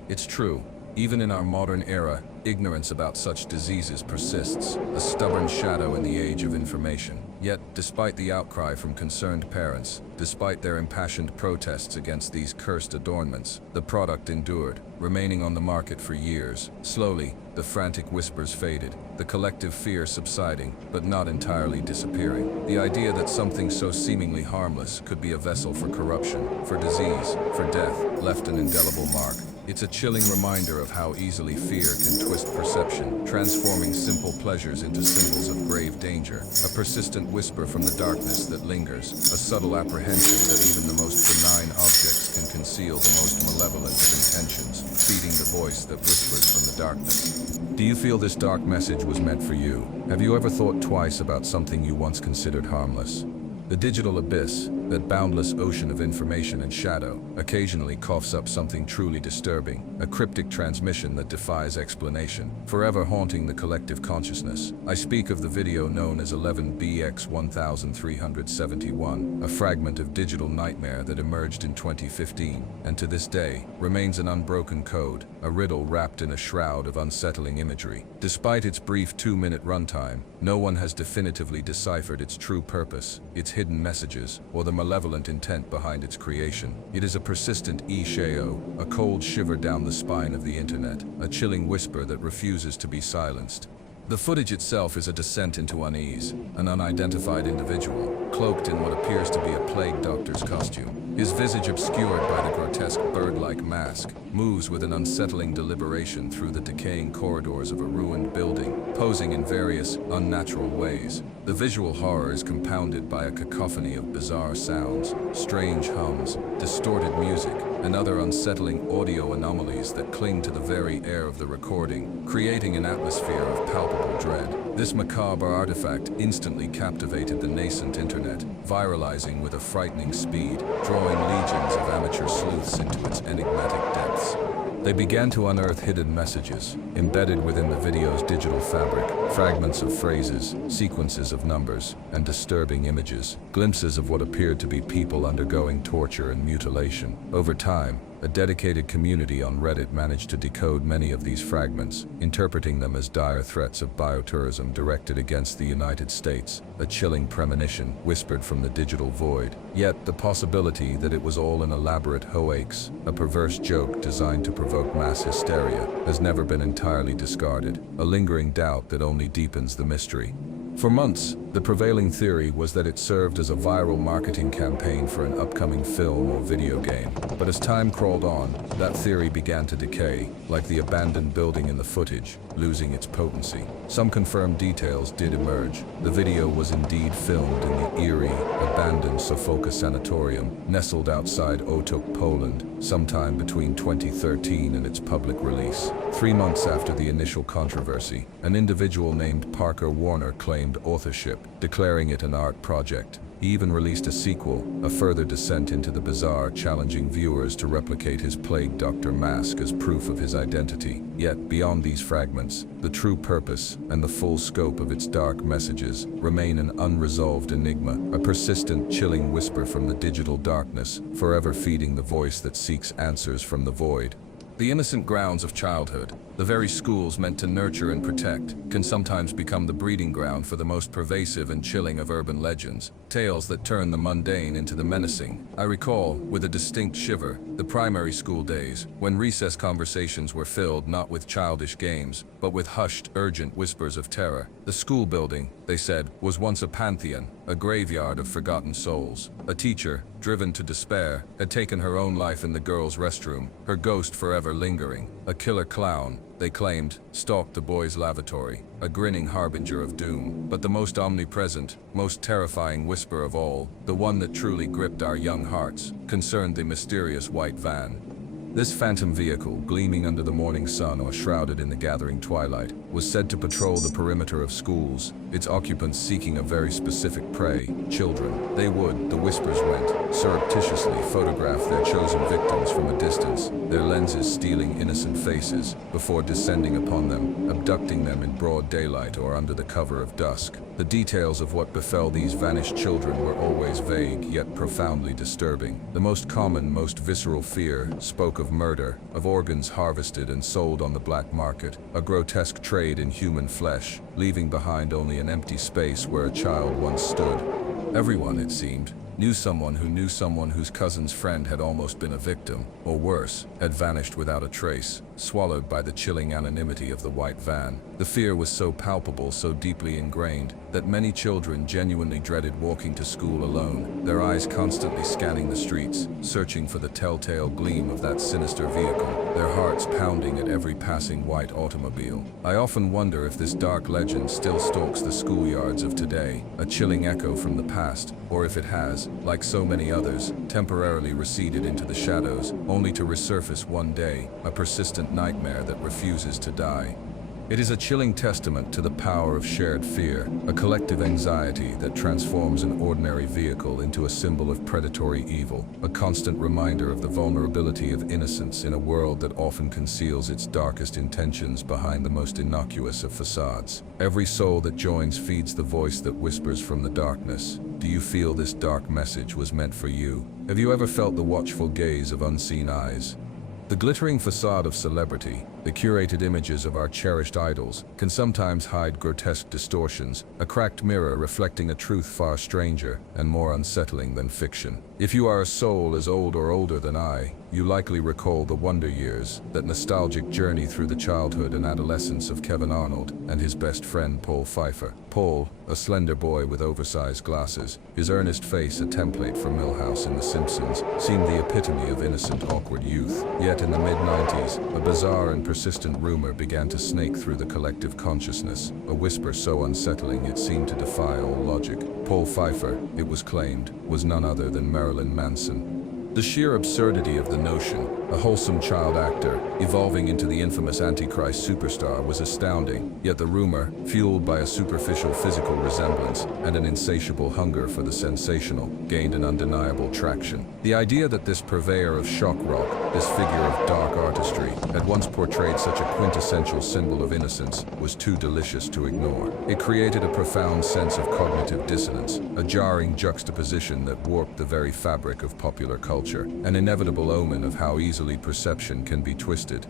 It's true, even in our modern era, ignorance about such diseases persists, a stubborn shadow in the age of information. Yet, despite the outcry from concerned parents, despite their impassioned protests against these cursed adornments, the product endured, remaining on the market for years. Slowly, the frantic whispers faded, the collective fear subsiding, but not entirely disappearing. The idea that something so seemingly harmless could be a vessel for corruption, for disease, for death, left an indelible mark. It's a chilling reminder of how easily fear can twist perception, transforming simple pleasures into symbols of grave danger. A persistent whisper from the darkness that lingers, a subtle apprehension that even the most benign objects can conceal the most malevolent of intentions, feeding the voice that whispers from the darkness. Do you feel this dark message was meant for you? Have you ever thought twice about something you once considered harmless? The digital abyss, that boundless ocean of information and shadow, occasionally coughs up something truly disturbing, a cryptic transmission that defies explanation, forever haunting the collective consciousness. I speak of the video known as 11BX1371, a fragment of digital nightmare that emerged in 2015, and to this day, remains an unbroken code, a riddle wrapped in a shroud of unsettling imagery. Despite its brief 2-minute runtime, no one has definitively deciphered its true purpose, its hidden messages, or the malevolent intent behind its creation. It is a persistent e-shao, a cold shiver down the spine of the internet, a chilling whisper that refuses to be silenced. The footage itself is a descent into unease, an unidentified individual, cloaked in what appears to be a plague doctor's costume. His visage obscured by the grotesque bird-like mask, moves with an unsettling deliberation through the decaying corridors of a ruined building, posing in various, unnatural ways. The visual horror is compounded by a cacophony of bizarre sounds, strange hums, distorted music, and other unsettling audio anomalies that cling to the very air of the recording, creating an atmosphere of palpable dread. This macabre artifact instantly captivated the nascent internet, viralizing with a frightening speed, drawing legions of amateur sleuths into its enigmatic depths. They began to unearth hidden messages, embedded within the video's digital fabric, fragments of phrases, sequences of numbers, and disturbing images, glimpses of what appeared to be people undergoing torture and mutilation. Over time, a dedicated community on Reddit managed to decode many of these fragments, interpreting them as dire threats of biotourism directed against the United States, a chilling premonition whispered from the digital void. Yet, the possibility that it was all an elaborate hoax, a perverse joke designed to provoke mass hysteria, has never been entirely discarded, a lingering doubt that only deepens the mystery. For months, the prevailing theory was that it served as a viral marketing campaign for an upcoming film or video game. But as time crawled on, that theory began to decay, like the abandoned building in the footage, losing its potency. Some confirmed details did emerge. The video was indeed filmed in the eerie, abandoned Sofoka Sanatorium, nestled outside Occult, Poland, sometime between 2013 and its public release. 3 months after the initial controversy, an individual named Parker Warner claimed authorship, declaring it an art project. He even released a sequel, a further descent into the bizarre, challenging viewers to replicate his plague doctor mask as proof of his identity. Yet, beyond these fragments, the true purpose and the full scope of its dark messages remain an unresolved enigma, a persistent, chilling whisper from the digital darkness, forever feeding the voice that seeks answers from the void. The innocent grounds of childhood, the very schools meant to nurture and protect, can sometimes become the breeding ground for the most pervasive and chilling of urban legends, tales that turn the mundane into the menacing. I recall, with a distinct shiver, the primary school days, when recess conversations were filled not with childish games, but with hushed, urgent whispers of terror. The school building, they said, was once a pantheon, a graveyard of forgotten souls. A teacher, driven to despair, had taken her own life in the girls' restroom, her ghost forever lingering. A killer clown, they claimed, stalked the boys' lavatory, a grinning harbinger of doom. But the most omnipresent, most terrifying whisper of all, the one that truly gripped our young hearts, concerned the mysterious white van. This phantom vehicle, gleaming under the morning sun or shrouded in the gathering twilight, was said to patrol the perimeter of schools, its occupants seeking a very specific prey, children. They would, the whispers went, surreptitiously photograph their chosen victims from a distance, their lenses stealing innocent faces, before descending upon them, abducting them in broad daylight or under the cover of dusk. The details of what befell these vanished children were always vague, yet profoundly disturbing. The most common, most visceral fear spoke of murder, of organs harvested and sold on the black market, a grotesque trade in human flesh, leaving behind only an empty space where a child once stood. Everyone, it seemed, knew someone whose cousin's friend had almost been a victim, or worse, had vanished without a trace, swallowed by the chilling anonymity of the white van. The fear was so palpable, so deeply ingrained, that many children genuinely dreaded walking to school alone, their eyes constantly scanning the streets, searching for the telltale gleam of that sinister vehicle, their hearts pounding at every passing white automobile. I often wonder if this dark legend still stalks the schoolyards of today, a chilling echo from the past, or if it has, like so many others, temporarily receded into the shadows, only to resurface one day, a persistent nightmare that refuses to die. It is a chilling testament to the power of shared fear, a collective anxiety that transforms an ordinary vehicle into a symbol of predatory evil, a constant reminder of the vulnerability of innocence in a world that often conceals its darkest intentions behind the most innocuous of facades. Every soul that joins feeds the voice that whispers from the darkness. Do you feel this dark message was meant for you? Have you ever felt the watchful gaze of unseen eyes? The glittering facade of celebrity, the curated images of our cherished idols, can sometimes hide grotesque distortions, a cracked mirror reflecting a truth far stranger and more unsettling than fiction. If you are a soul as old or older than I, you likely recall the wonder years, that nostalgic journey through the childhood and adolescence of Kevin Arnold and his best friend Paul Pfeiffer. Paul, a slender boy with oversized glasses, his earnest face a template for Milhouse in The Simpsons, seemed the epitome of innocent, awkward youth. Yet in the mid-90s, a bizarre and persistent rumor began to snake through the collective consciousness, a whisper so unsettling it seemed to defy all logic. Paul Pfeiffer, it was claimed, was none other than Marilyn Manson. The sheer absurdity of the notion, a wholesome child actor, evolving into the infamous Antichrist superstar, was astounding, yet the rumor, fueled by a superficial physical resemblance and an insatiable hunger for the sensational, gained an undeniable traction. The idea that this purveyor of shock rock, this figure of dark artistry, had once portrayed such a quintessential symbol of innocence was too delicious to ignore. It created a profound sense of cognitive dissonance, a jarring juxtaposition that warped the very fabric of popular culture, an inevitable omen of how easily perception can be twisted.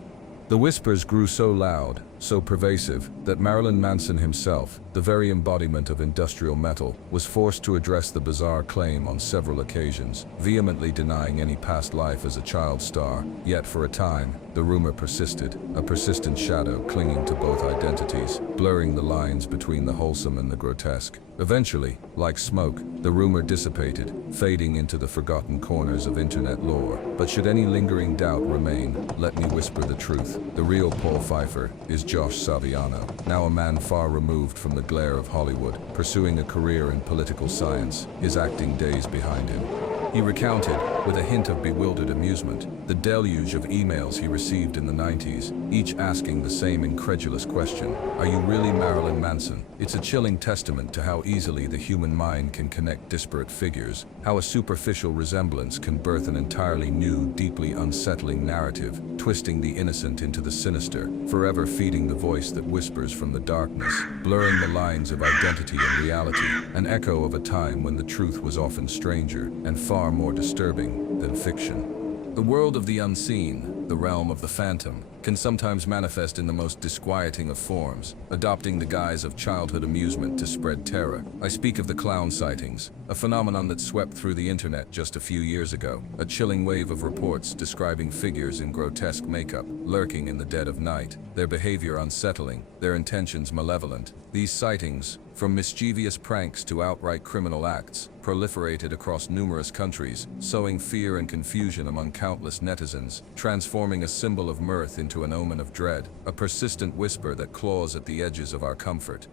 The whispers grew so loud, so pervasive, that Marilyn Manson himself, the very embodiment of industrial metal, was forced to address the bizarre claim on several occasions, vehemently denying any past life as a child star. Yet for a time, the rumor persisted, a persistent shadow clinging to both identities, blurring the lines between the wholesome and the grotesque. Eventually, like smoke, the rumor dissipated, fading into the forgotten corners of internet lore. But should any lingering doubt remain, let me whisper the truth. The real Paul Pfeiffer is Josh Saviano, now a man far removed from the glare of Hollywood, pursuing a career in political science, his acting days behind him. He recounted, with a hint of bewildered amusement, the deluge of emails he received in the 90s, each asking the same incredulous question: "Are you really Marilyn Manson?" It's a chilling testament to how easily the human mind can connect disparate figures, how a superficial resemblance can birth an entirely new, deeply unsettling narrative, twisting the innocent into the sinister, forever feeding the voice that whispers from the darkness, blurring the lines of identity and reality, an echo of a time when the truth was often stranger and far more disturbing than fiction. The world of the unseen, the realm of the phantom, can sometimes manifest in the most disquieting of forms, adopting the guise of childhood amusement to spread terror. I speak of the clown sightings, a phenomenon that swept through the internet just a few years ago, a chilling wave of reports describing figures in grotesque makeup, lurking in the dead of night, their behavior unsettling, their intentions malevolent. These sightings, from mischievous pranks to outright criminal acts, proliferated across numerous countries, sowing fear and confusion among countless netizens, transforming a symbol of mirth into an omen of dread, a persistent whisper that claws at the edges of our comfort.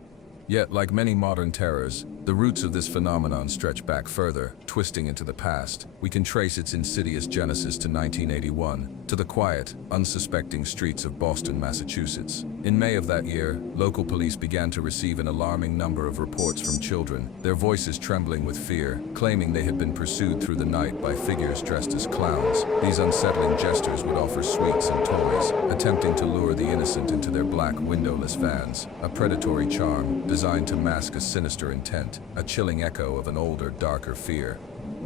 Yet, like many modern terrors, the roots of this phenomenon stretch back further, twisting into the past. We can trace its insidious genesis to 1981, to the quiet, unsuspecting streets of Boston, Massachusetts. In May of that year, local police began to receive an alarming number of reports from children, their voices trembling with fear, claiming they had been pursued through the night by figures dressed as clowns. These unsettling jesters would offer sweets and toys, attempting to lure the innocent into their black windowless vans, a predatory charm designed to mask a sinister intent, a chilling echo of an older, darker fear.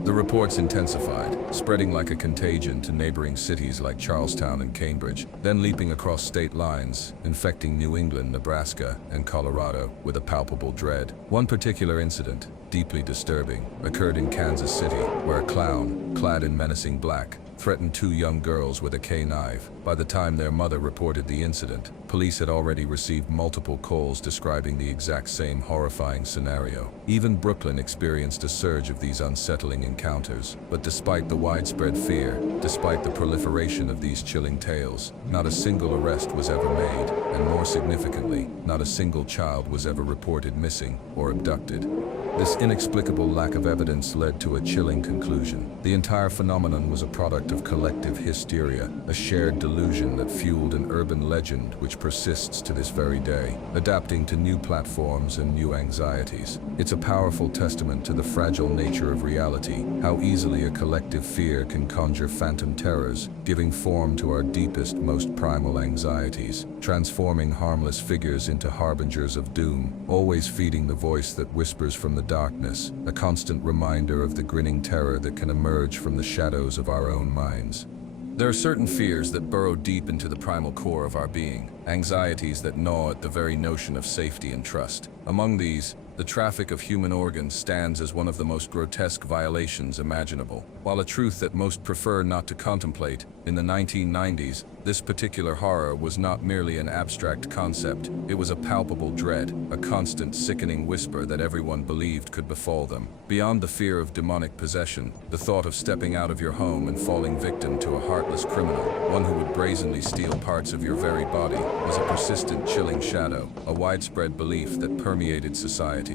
The reports intensified, spreading like a contagion to neighboring cities like Charlestown and Cambridge, then leaping across state lines, infecting New England, Nebraska, and Colorado with a palpable dread. One particular incident, deeply disturbing, occurred in Kansas City, where a clown, clad in menacing black, threatened two young girls with a K-knife. By the time their mother reported the incident, police had already received multiple calls describing the exact same horrifying scenario. Even Brooklyn experienced a surge of these unsettling encounters. But despite the widespread fear, despite the proliferation of these chilling tales, not a single arrest was ever made, and more significantly, not a single child was ever reported missing or abducted. This inexplicable lack of evidence led to a chilling conclusion. The entire phenomenon was a product of collective hysteria, a shared delusion that fueled an urban legend which persists to this very day, adapting to new platforms and new anxieties. It's a powerful testament to the fragile nature of reality, how easily a collective fear can conjure phantom terrors, giving form to our deepest, most primal anxieties, transforming harmless figures into harbingers of doom, always feeding the voice that whispers from the darkness, a constant reminder of the grinning terror that can emerge from the shadows of our own minds. There are certain fears that burrow deep into the primal core of our being, anxieties that gnaw at the very notion of safety and trust. Among these, the traffic of human organs stands as one of the most grotesque violations imaginable. While a truth that most prefer not to contemplate, in the 1990s, this particular horror was not merely an abstract concept, it was a palpable dread, a constant sickening whisper that everyone believed could befall them. Beyond the fear of demonic possession, the thought of stepping out of your home and falling victim to a heartless criminal, one who would brazenly steal parts of your very body, was a persistent, chilling shadow, a widespread belief that permeated society.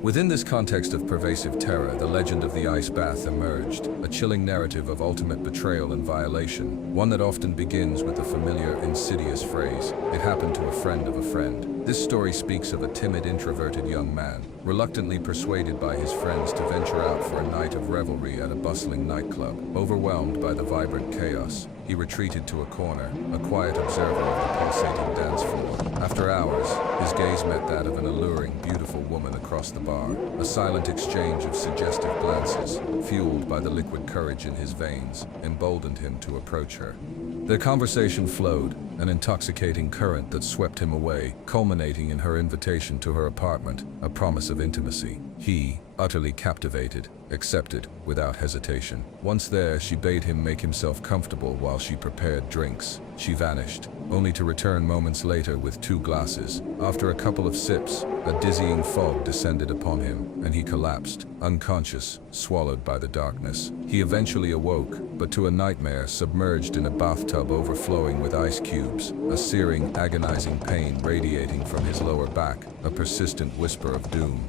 Within this context of pervasive terror, the legend of the ice bath emerged, a chilling narrative of ultimate betrayal and violation, one that often begins with the familiar, insidious phrase, "It happened to a friend of a friend." This story speaks of a timid, introverted young man, reluctantly persuaded by his friends to venture out for a night of revelry at a bustling nightclub. Overwhelmed by the vibrant chaos, he retreated to a corner, a quiet observer of the pulsating dance floor. After hours, his gaze met that of an alluring, beautiful woman across the bar. A silent exchange of suggestive glances, fueled by the liquid courage in his veins, emboldened him to approach her. Their conversation flowed, an intoxicating current that swept him away, culminating in her invitation to her apartment, a promise of intimacy. He, utterly captivated, accepted without hesitation. Once there, she bade him make himself comfortable while she prepared drinks. She vanished, only to return moments later with 2 glasses. After a couple of sips, a dizzying fog descended upon him, and he collapsed, unconscious, swallowed by the darkness. He eventually awoke, but to a nightmare, submerged in a bathtub overflowing with ice cubes, a searing, agonizing pain radiating from his lower back, a persistent whisper of doom.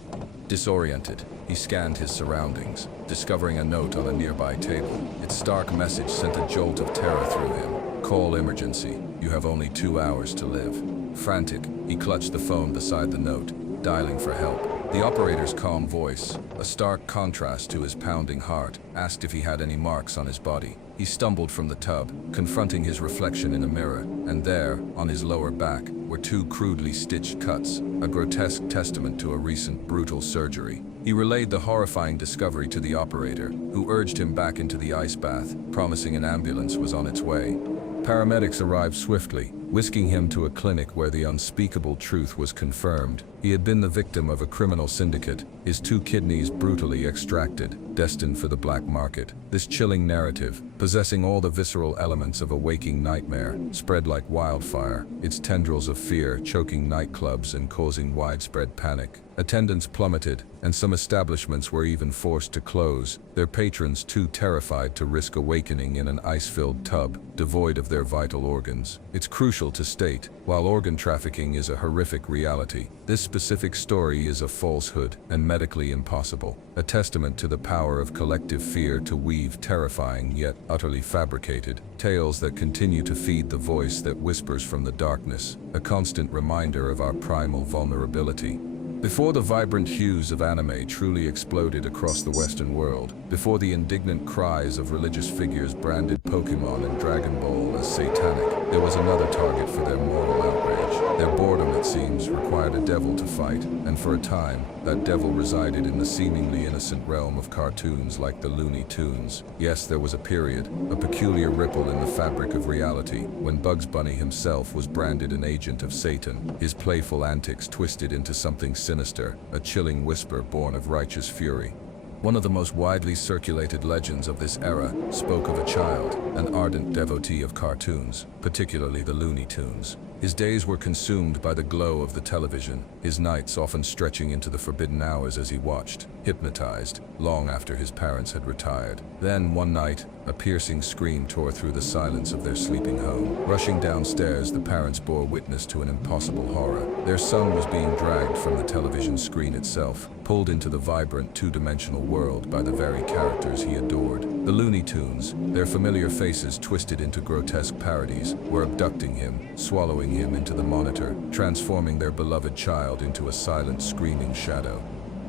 Disoriented, he scanned his surroundings, discovering a note on a nearby table. Its stark message sent a jolt of terror through him. "Call emergency. You have only 2 hours to live." Frantic, he clutched the phone beside the note, dialing for help. The operator's calm voice, a stark contrast to his pounding heart, asked if he had any marks on his body. He stumbled from the tub, confronting his reflection in a mirror, and there, on his lower back, were 2 crudely stitched cuts, a grotesque testament to a recent brutal surgery. He relayed the horrifying discovery to the operator, who urged him back into the ice bath, promising an ambulance was on its way. Paramedics arrived swiftly, whisking him to a clinic where the unspeakable truth was confirmed. He had been the victim of a criminal syndicate, his 2 kidneys brutally extracted, destined for the black market. This chilling narrative, possessing all the visceral elements of a waking nightmare, spread like wildfire, its tendrils of fear choking nightclubs and causing widespread panic. Attendance plummeted, and some establishments were even forced to close, their patrons too terrified to risk awakening in an ice-filled tub, devoid of their vital organs. It's crucial to state, while organ trafficking is a horrific reality, this specific story is a falsehood and medically impossible, a testament to the power of collective fear to weave terrifying yet utterly fabricated tales that continue to feed the voice that whispers from the darkness, a constant reminder of our primal vulnerability. Before the vibrant hues of anime truly exploded across the Western world, before the indignant cries of religious figures branded Pokemon and Dragon Ball as satanic, there was another target for their moral outrage. Their boredom, it seems, required a devil to fight, and for a time, that devil resided in the seemingly innocent realm of cartoons like the Looney Tunes. Yes, there was a period, a peculiar ripple in the fabric of reality, when Bugs Bunny himself was branded an agent of Satan, his playful antics twisted into something sinister, a chilling whisper born of righteous fury. One of the most widely circulated legends of this era spoke of a child, an ardent devotee of cartoons, particularly the Looney Tunes. His days were consumed by the glow of the television, his nights often stretching into the forbidden hours as he watched, hypnotized, long after his parents had retired. Then, one night, a piercing scream tore through the silence of their sleeping home. Rushing downstairs, the parents bore witness to an impossible horror. Their son was being dragged from the television screen itself, pulled into the vibrant, two-dimensional world by the very characters he adored. The Looney Tunes, their familiar faces twisted into grotesque parodies, were abducting him, swallowing him into the monitor, transforming their beloved child into a silent, screaming shadow.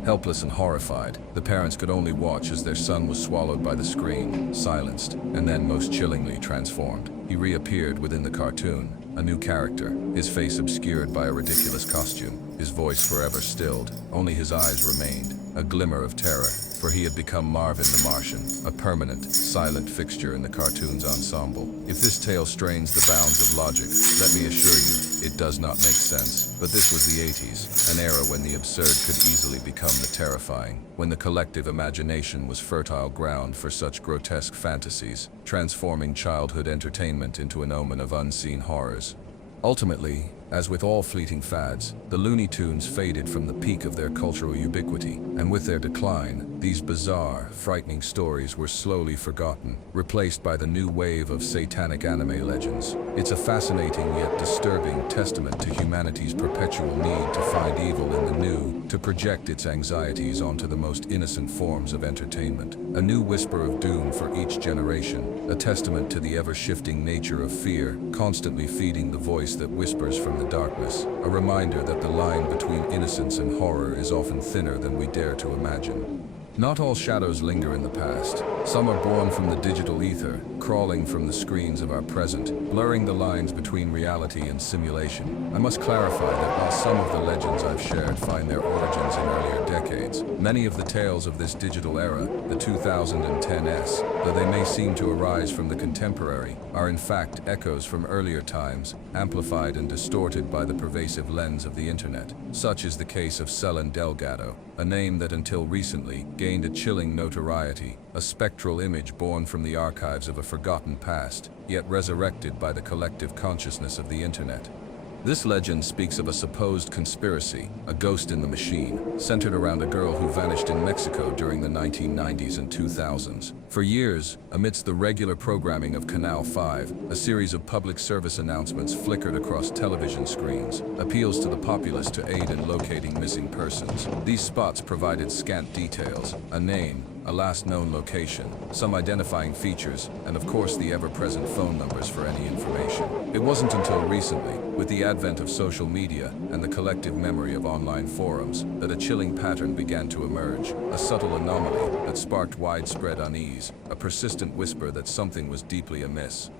Helpless and horrified, the parents could only watch as their son was swallowed by the screen, silenced, and then most chillingly transformed. He reappeared within the cartoon, a new character, his face obscured by a ridiculous costume, his voice forever stilled. Only his eyes remained, a glimmer of terror, for he had become Marvin the Martian, a permanent, silent fixture in the cartoon's ensemble. If this tale strains the bounds of logic, let me assure you, it does not make sense. But this was the 80s, an era when the absurd could easily become the terrifying, when the collective imagination was fertile ground for such grotesque fantasies, transforming childhood entertainment into an omen of unseen horrors. Ultimately, as with all fleeting fads, the Looney Tunes faded from the peak of their cultural ubiquity, and with their decline, these bizarre, frightening stories were slowly forgotten, replaced by the new wave of satanic anime legends. It's a fascinating yet disturbing testament to humanity's perpetual need to find evil in the new, to project its anxieties onto the most innocent forms of entertainment. A new whisper of doom for each generation, a testament to the ever-shifting nature of fear, constantly feeding the voice that whispers from the darkness, a reminder that the line between innocence and horror is often thinner than we dare to imagine. Not all shadows linger in the past. Some are born from the digital ether, crawling from the screens of our present, blurring the lines between reality and simulation. I must clarify that while some of the legends I've shared find their origins in earlier decades, many of the tales of this digital era, the 2010s, though they may seem to arise from the contemporary, are in fact echoes from earlier times, amplified and distorted by the pervasive lens of the internet. Such is the case of Selene Delgado, a name that until recently gained a chilling notoriety, a spectral image born from the archives of a forgotten past, yet resurrected by the collective consciousness of the internet. This legend speaks of a supposed conspiracy, a ghost in the machine, centered around a girl who vanished in Mexico during the 1990s and 2000s. For years, amidst the regular programming of Canal 5, a series of public service announcements flickered across television screens, appeals to the populace to aid in locating missing persons. These spots provided scant details, a name, a last known location, some identifying features, and of course the ever-present phone numbers for any information. It wasn't until recently, with the advent of social media and the collective memory of online forums, that a chilling pattern began to emerge, a subtle anomaly that sparked widespread unease, a persistent whisper that something was deeply amiss.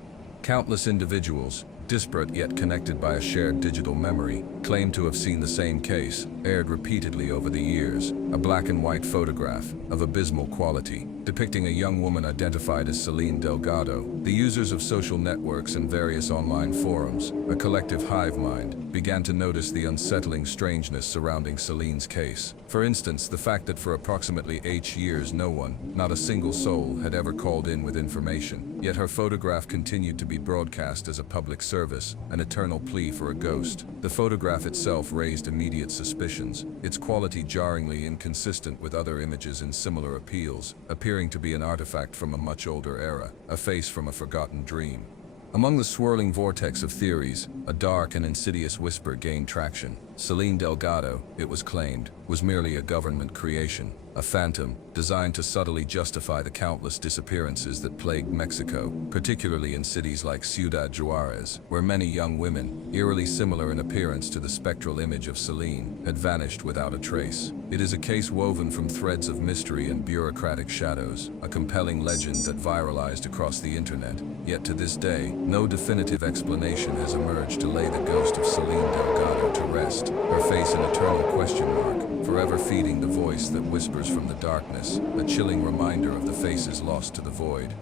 Countless individuals, disparate yet connected by a shared digital memory, claim to have seen the same case, aired repeatedly over the years, a black and white photograph of abysmal quality, depicting a young woman identified as Celine Delgado. The users of social networks and various online forums, a collective hive mind, began to notice the unsettling strangeness surrounding Celine's case. For instance, the fact that for approximately 8 years no one, not a single soul, had ever called in with information, yet her photograph continued to be broadcast as a public service, an eternal plea for a ghost. The photograph itself raised immediate suspicions, its quality jarringly inconsistent with other images in similar appeals, appearing to be an artifact from a much older era, a face from a forgotten dream. Among the swirling vortex of theories, a dark and insidious whisper gained traction. Celine Delgado, it was claimed, was merely a government creation, a phantom designed to subtly justify the countless disappearances that plagued Mexico, particularly in cities like Ciudad Juarez, where many young women, eerily similar in appearance to the spectral image of Celine, had vanished without a trace. It is a case woven from threads of mystery and bureaucratic shadows, a compelling legend that viralized across the internet. Yet to this day, no definitive explanation has emerged to lay the ghost of Celine Delgado to rest, her face an eternal question mark, forever feeding the voice that whispers from the darkness, a chilling reminder of the faces lost to the void.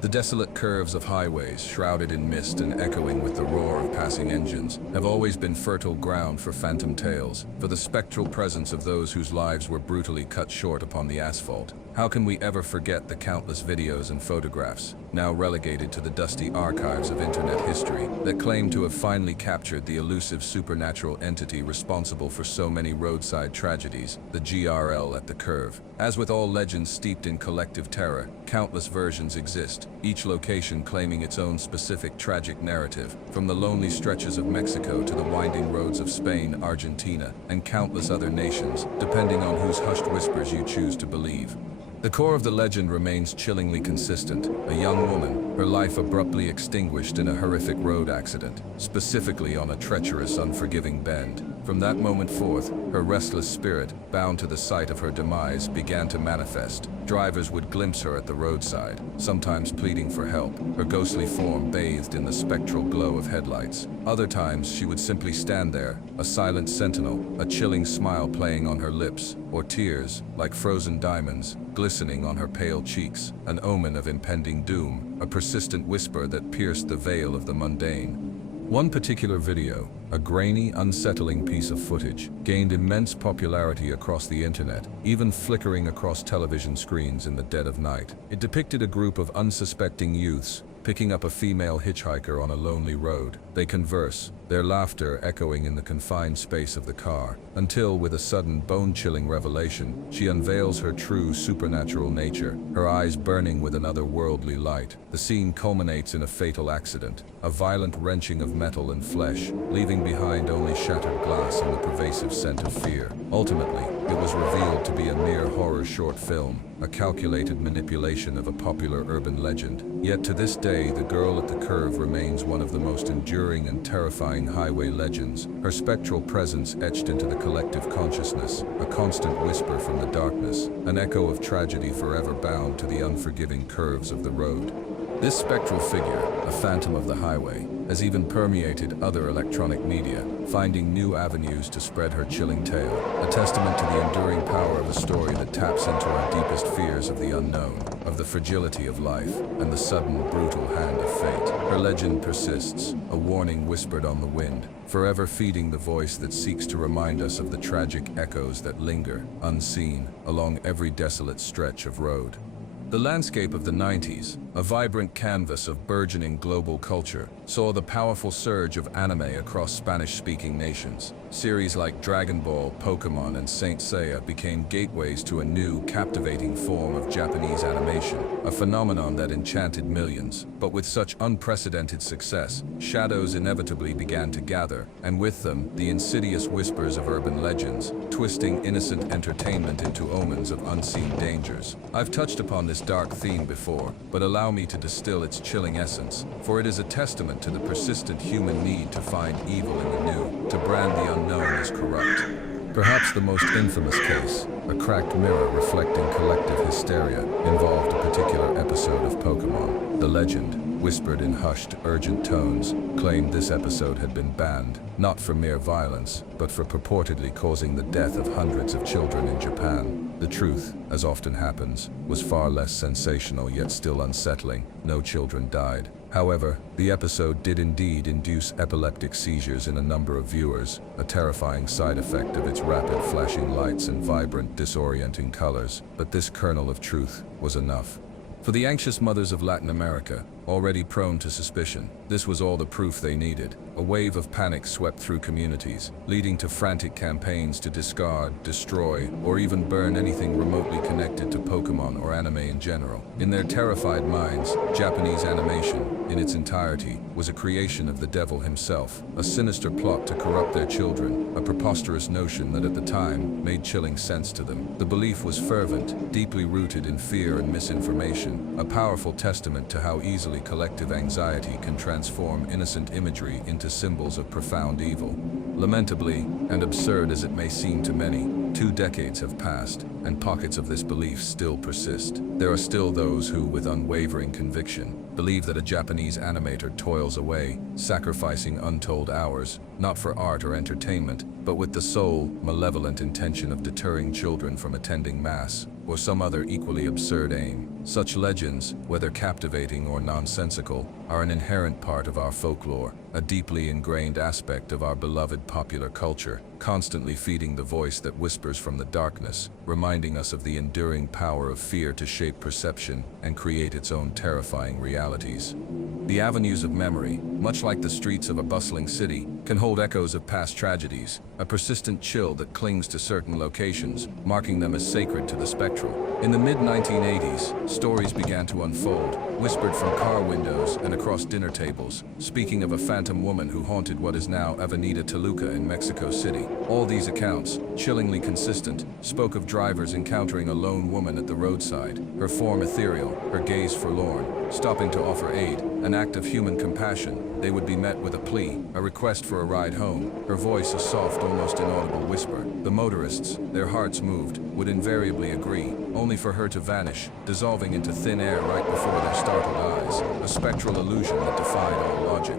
The desolate curves of highways, shrouded in mist and echoing with the roar of passing engines, have always been fertile ground for phantom tales, for the spectral presence of those whose lives were brutally cut short upon the asphalt. How can we ever forget the countless videos and photographs, now relegated to the dusty archives of internet history, that claim to have finally captured the elusive supernatural entity responsible for so many roadside tragedies, the GRL at the curve? As with all legends steeped in collective terror, countless versions exist, each location claiming its own specific tragic narrative, from the lonely stretches of Mexico to the winding roads of Spain, Argentina, and countless other nations, depending on whose hushed whispers you choose to believe. The core of the legend remains chillingly consistent. A young woman, her life abruptly extinguished in a horrific road accident, specifically on a treacherous, unforgiving bend. From that moment forth, her restless spirit, bound to the site of her demise, began to manifest. Drivers would glimpse her at the roadside, sometimes pleading for help, her ghostly form bathed in the spectral glow of headlights. Other times, she would simply stand there, a silent sentinel, a chilling smile playing on her lips, or tears, like frozen diamonds, glistening on her pale cheeks, an omen of impending doom, a persistent whisper that pierced the veil of the mundane. One particular video, a grainy, unsettling piece of footage, gained immense popularity across the internet, even flickering across television screens in the dead of night. It depicted a group of unsuspecting youths picking up a female hitchhiker on a lonely road. They converse, their laughter echoing in the confined space of the car, until, with a sudden bone-chilling revelation, she unveils her true supernatural nature, her eyes burning with an otherworldly light. The scene culminates in a fatal accident, a violent wrenching of metal and flesh, leaving behind only shattered glass and the pervasive scent of fear. Ultimately, it was revealed to be a mere horror short film, a calculated manipulation of a popular urban legend. Yet to this day, the girl at the curve remains one of the most enduring and terrifying highway legends, her spectral presence etched into the collective consciousness, a constant whisper from the darkness, an echo of tragedy forever bound to the unforgiving curves of the road. This spectral figure, a phantom of the highway, has even permeated other electronic media, finding new avenues to spread her chilling tale, a testament to the enduring power of a story that taps into our deepest fears of the unknown, of the fragility of life, and the sudden, brutal hand of fate. Her legend persists, a warning whispered on the wind, forever feeding the voice that seeks to remind us of the tragic echoes that linger, unseen, along every desolate stretch of road. The landscape of the 90s, a vibrant canvas of burgeoning global culture, saw the powerful surge of anime across Spanish-speaking nations. Series like Dragon Ball, Pokemon, and Saint Seiya became gateways to a new, captivating form of Japanese animation, a phenomenon that enchanted millions. But with such unprecedented success, shadows inevitably began to gather, and with them, the insidious whispers of urban legends, twisting innocent entertainment into omens of unseen dangers. I've touched upon this dark theme before, but allow me to distill its chilling essence, for it is a testament to the persistent human need to find evil in the new, to brand the unknown as corrupt. Perhaps the most infamous case, a cracked mirror reflecting collective hysteria, involved a particular episode of Pokemon. The legend, whispered in hushed, urgent tones, claimed this episode had been banned, not for mere violence, but for purportedly causing the death of hundreds of children in Japan. The truth, as often happens, was far less sensational yet still unsettling. No children died. However, the episode did indeed induce epileptic seizures in a number of viewers, a terrifying side effect of its rapid flashing lights and vibrant, disorienting colors. But this kernel of truth was enough. For the anxious mothers of Latin America, already prone to suspicion, this was all the proof they needed. A wave of panic swept through communities, leading to frantic campaigns to discard, destroy, or even burn anything remotely connected to Pokemon or anime in general. In their terrified minds, Japanese animation, in its entirety, was a creation of the devil himself, a sinister plot to corrupt their children, a preposterous notion that at the time made chilling sense to them. The belief was fervent, deeply rooted in fear and misinformation, a powerful testament to how easily collective anxiety can transform innocent imagery into symbols of profound evil. Lamentably, and absurd as it may seem to many, 2 decades have passed, and pockets of this belief still persist. There are still those who, with unwavering conviction, believe that a Japanese animator toils away, sacrificing untold hours, not for art or entertainment, but with the sole, malevolent intention of deterring children from attending Mass, or some other equally absurd aim. Such legends, whether captivating or nonsensical, are an inherent part of our folklore, a deeply ingrained aspect of our beloved popular culture, constantly feeding the voice that whispers from the darkness, reminding us of the enduring power of fear to shape perception and create its own terrifying realities. The avenues of memory, much like the streets of a bustling city, can hold echoes of past tragedies, a persistent chill that clings to certain locations, marking them as sacred to the spectral. In the mid-1980s, stories began to unfold, whispered from car windows and across dinner tables, speaking of a phantom woman who haunted what is now Avenida Toluca in Mexico City. All these accounts, chillingly consistent, spoke of drivers encountering a lone woman at the roadside, her form ethereal, her gaze forlorn. Stopping to offer aid, an act of human compassion, they would be met with a plea, a request for a ride home, her voice a soft, almost inaudible whisper. The motorists, their hearts moved, would invariably agree, only for her to vanish, dissolving into thin air right before their startled eyes, a spectral illusion that defied all logic.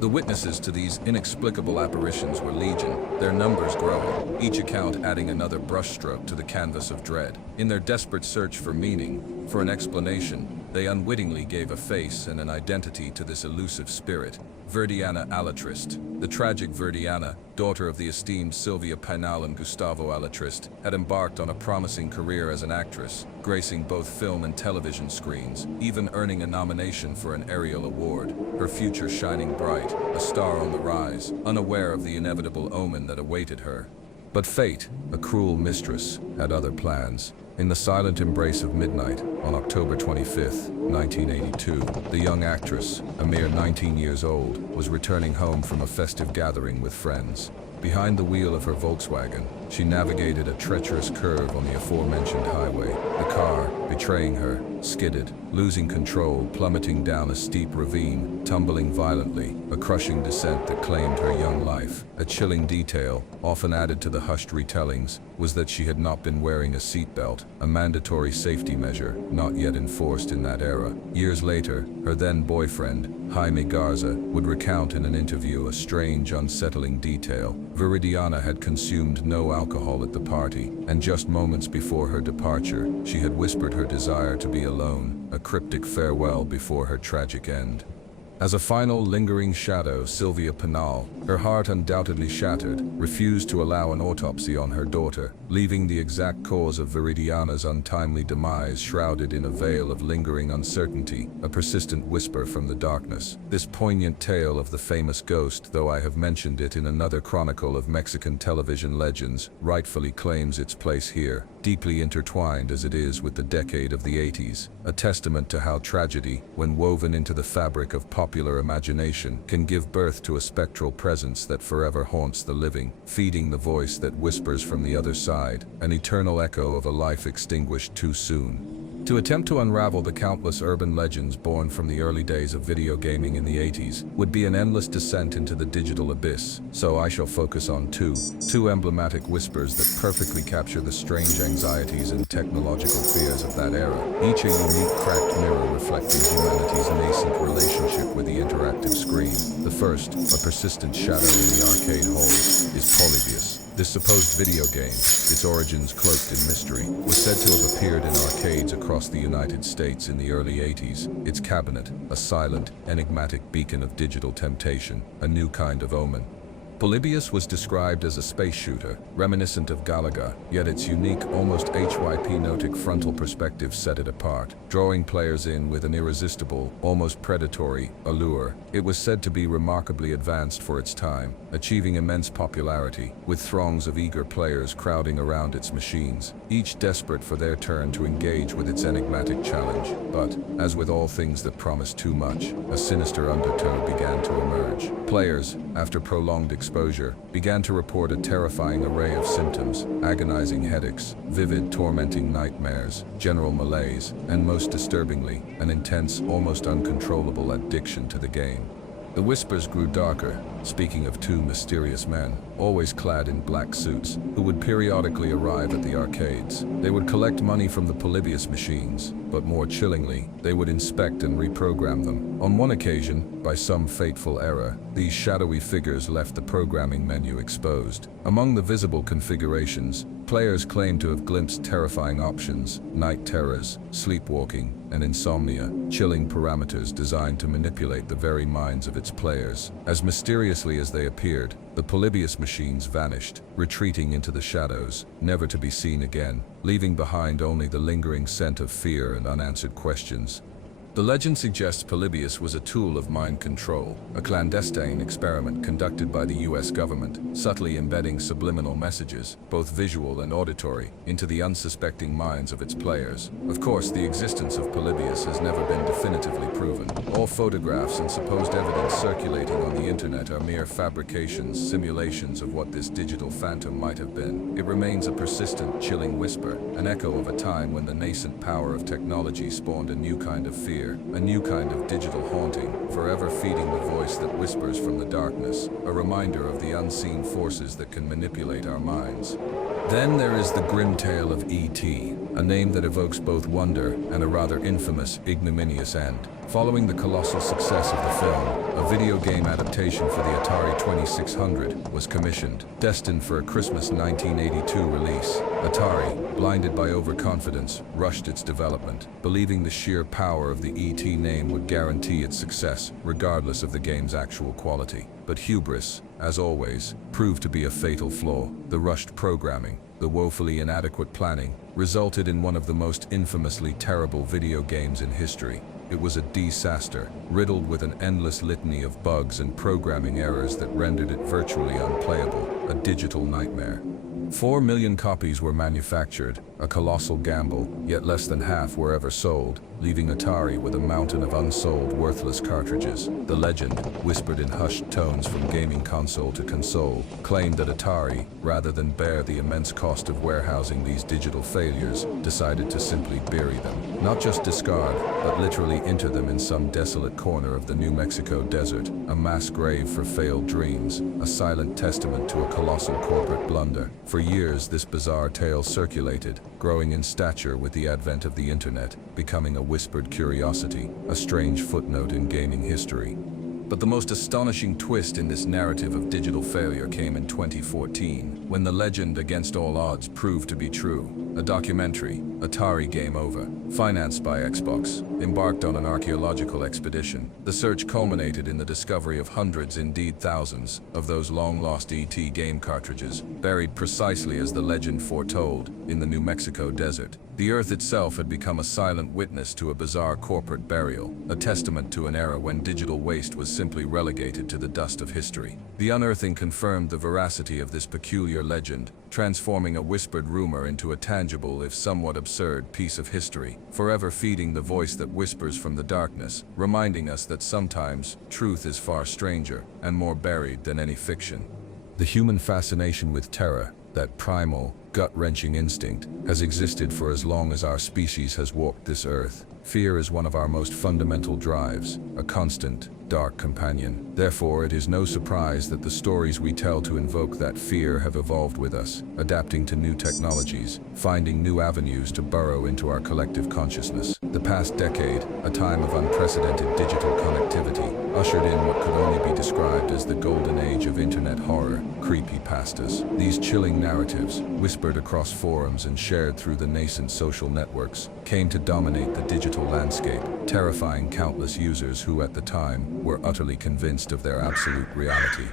The witnesses to these inexplicable apparitions were legion, their numbers growing, each account adding another brushstroke to the canvas of dread. In their desperate search for meaning, for an explanation, they unwittingly gave a face and an identity to this elusive spirit, Verdiana Alatriste. The tragic Verdiana, daughter of the esteemed Silvia Pinal and Gustavo Alatriste, had embarked on a promising career as an actress, gracing both film and television screens, even earning a nomination for an Ariel Award, her future shining bright, a star on the rise, unaware of the inevitable omen that awaited her. But fate, a cruel mistress, had other plans. In the silent embrace of midnight, on October 25, 1982, the young actress, a mere 19 years old, was returning home from a festive gathering with friends. Behind the wheel of her Volkswagen, she navigated a treacherous curve on the aforementioned highway. The car, betraying her, skidded, losing control, plummeting down a steep ravine, tumbling violently, a crushing descent that claimed her young life. A chilling detail, often added to the hushed retellings, was that she had not been wearing a seatbelt, a mandatory safety measure not yet enforced in that era. Years later, her then boyfriend, Jaime Garza, would recount in an interview a strange, unsettling detail. Viridiana had consumed no alcohol at the party, and just moments before her departure, she had whispered her desire to be alone, a cryptic farewell before her tragic end. As a final lingering shadow, Sylvia Penal, her heart undoubtedly shattered, refused to allow an autopsy on her daughter, leaving the exact cause of Viridiana's untimely demise shrouded in a veil of lingering uncertainty, a persistent whisper from the darkness. This poignant tale of the famous ghost, though I have mentioned it in another chronicle of Mexican television legends, rightfully claims its place here, deeply intertwined as it is with the decade of the 80s, a testament to how tragedy, when woven into the fabric of popular imagination, can give birth to a spectral presence that forever haunts the living, feeding the voice that whispers from the other side, an eternal echo of a life extinguished too soon. To attempt to unravel the countless urban legends born from the early days of video gaming in the 80s would be an endless descent into the digital abyss, so I shall focus on two emblematic whispers that perfectly capture the strange anxieties and technological fears of that era, each a unique cracked mirror reflecting humanity's nascent relationship with the interactive screen. The first, a persistent shadow in the arcade halls, is Polybius. This supposed video game, its origins cloaked in mystery, was said to have appeared in arcades across the United States in the early 80s, its cabinet, a silent, enigmatic beacon of digital temptation, a new kind of omen. Polybius was described as a space shooter, reminiscent of Galaga, yet its unique, almost hypnotic frontal perspective set it apart, drawing players in with an irresistible, almost predatory, allure. It was said to be remarkably advanced for its time, achieving immense popularity, with throngs of eager players crowding around its machines, each desperate for their turn to engage with its enigmatic challenge. But, as with all things that promise too much, a sinister undertow began to emerge. Players, after prolonged exposure, began to report a terrifying array of symptoms: agonizing headaches, vivid, tormenting nightmares, general malaise, and most disturbingly, an intense, almost uncontrollable addiction to the game. The whispers grew darker, speaking of two mysterious men, always clad in black suits, who would periodically arrive at the arcades. They would collect money from the Polybius machines, but more chillingly, they would inspect and reprogram them. On one occasion, by some fateful error, these shadowy figures left the programming menu exposed. Among the visible configurations, players claimed to have glimpsed terrifying options: night terrors, sleepwalking, and insomnia, chilling parameters designed to manipulate the very minds of its players. As mysteriously as they appeared, the Polybius machines vanished, retreating into the shadows, never to be seen again, leaving behind only the lingering scent of fear and unanswered questions. The legend suggests Polybius was a tool of mind control, a clandestine experiment conducted by the US government, subtly embedding subliminal messages, both visual and auditory, into the unsuspecting minds of its players. Of course, the existence of Polybius has never been definitively proven. All photographs and supposed evidence circulating on the internet are mere fabrications, simulations of what this digital phantom might have been. It remains a persistent, chilling whisper, an echo of a time when the nascent power of technology spawned a new kind of fear, a new kind of digital haunting, forever feeding the voice that whispers from the darkness, a reminder of the unseen forces that can manipulate our minds. Then there is the grim tale of E.T., a name that evokes both wonder and a rather infamous, ignominious end. Following the colossal success of the film, a video game adaptation for the Atari 2600 was commissioned, destined for a Christmas 1982 release. Atari, blinded by overconfidence, rushed its development, believing the sheer power of the E.T. name would guarantee its success, regardless of the game's actual quality. But hubris, as always, proved to be a fatal flaw. The rushed programming, the woefully inadequate planning, resulted in one of the most infamously terrible video games in history. It was a disaster, riddled with an endless litany of bugs and programming errors that rendered it virtually unplayable, a digital nightmare. 4 million copies were manufactured, a colossal gamble, yet less than half were ever sold, leaving Atari with a mountain of unsold, worthless cartridges. The legend, whispered in hushed tones from gaming console to console, claimed that Atari, rather than bear the immense cost of warehousing these digital failures, decided to simply bury them. Not just discard, but literally enter them in some desolate corner of the New Mexico desert, a mass grave for failed dreams, a silent testament to a colossal corporate blunder. For years, this bizarre tale circulated, growing in stature with the advent of the internet, becoming a whispered curiosity, a strange footnote in gaming history. But the most astonishing twist in this narrative of digital failure came in 2014, when the legend, against all odds, proved to be true. A documentary, Atari Game Over, financed by Xbox, embarked on an archaeological expedition. The search culminated in the discovery of hundreds, indeed thousands, of those long-lost ET game cartridges, buried precisely as the legend foretold, in the New Mexico desert. The Earth itself had become a silent witness to a bizarre corporate burial, a testament to an era when digital waste was simply relegated to the dust of history. The unearthing confirmed the veracity of this peculiar legend, transforming a whispered rumor into a tangible, if somewhat absurd, piece of history, forever feeding the voice that whispers from the darkness, reminding us that sometimes truth is far stranger and more buried than any fiction. The human fascination with terror, that primal, gut-wrenching instinct, has existed for as long as our species has walked this earth. Fear is one of our most fundamental drives, a constant, dark companion. Therefore, it is no surprise that the stories we tell to invoke that fear have evolved with us, adapting to new technologies, finding new avenues to burrow into our collective consciousness. The past decade, a time of unprecedented digital connectivity, ushered in what could only be described as the golden age of internet horror, creepypastas. These chilling narratives, whispered across forums and shared through the nascent social networks, came to dominate the digital landscape, terrifying countless users who at the time were utterly convinced of their absolute reality.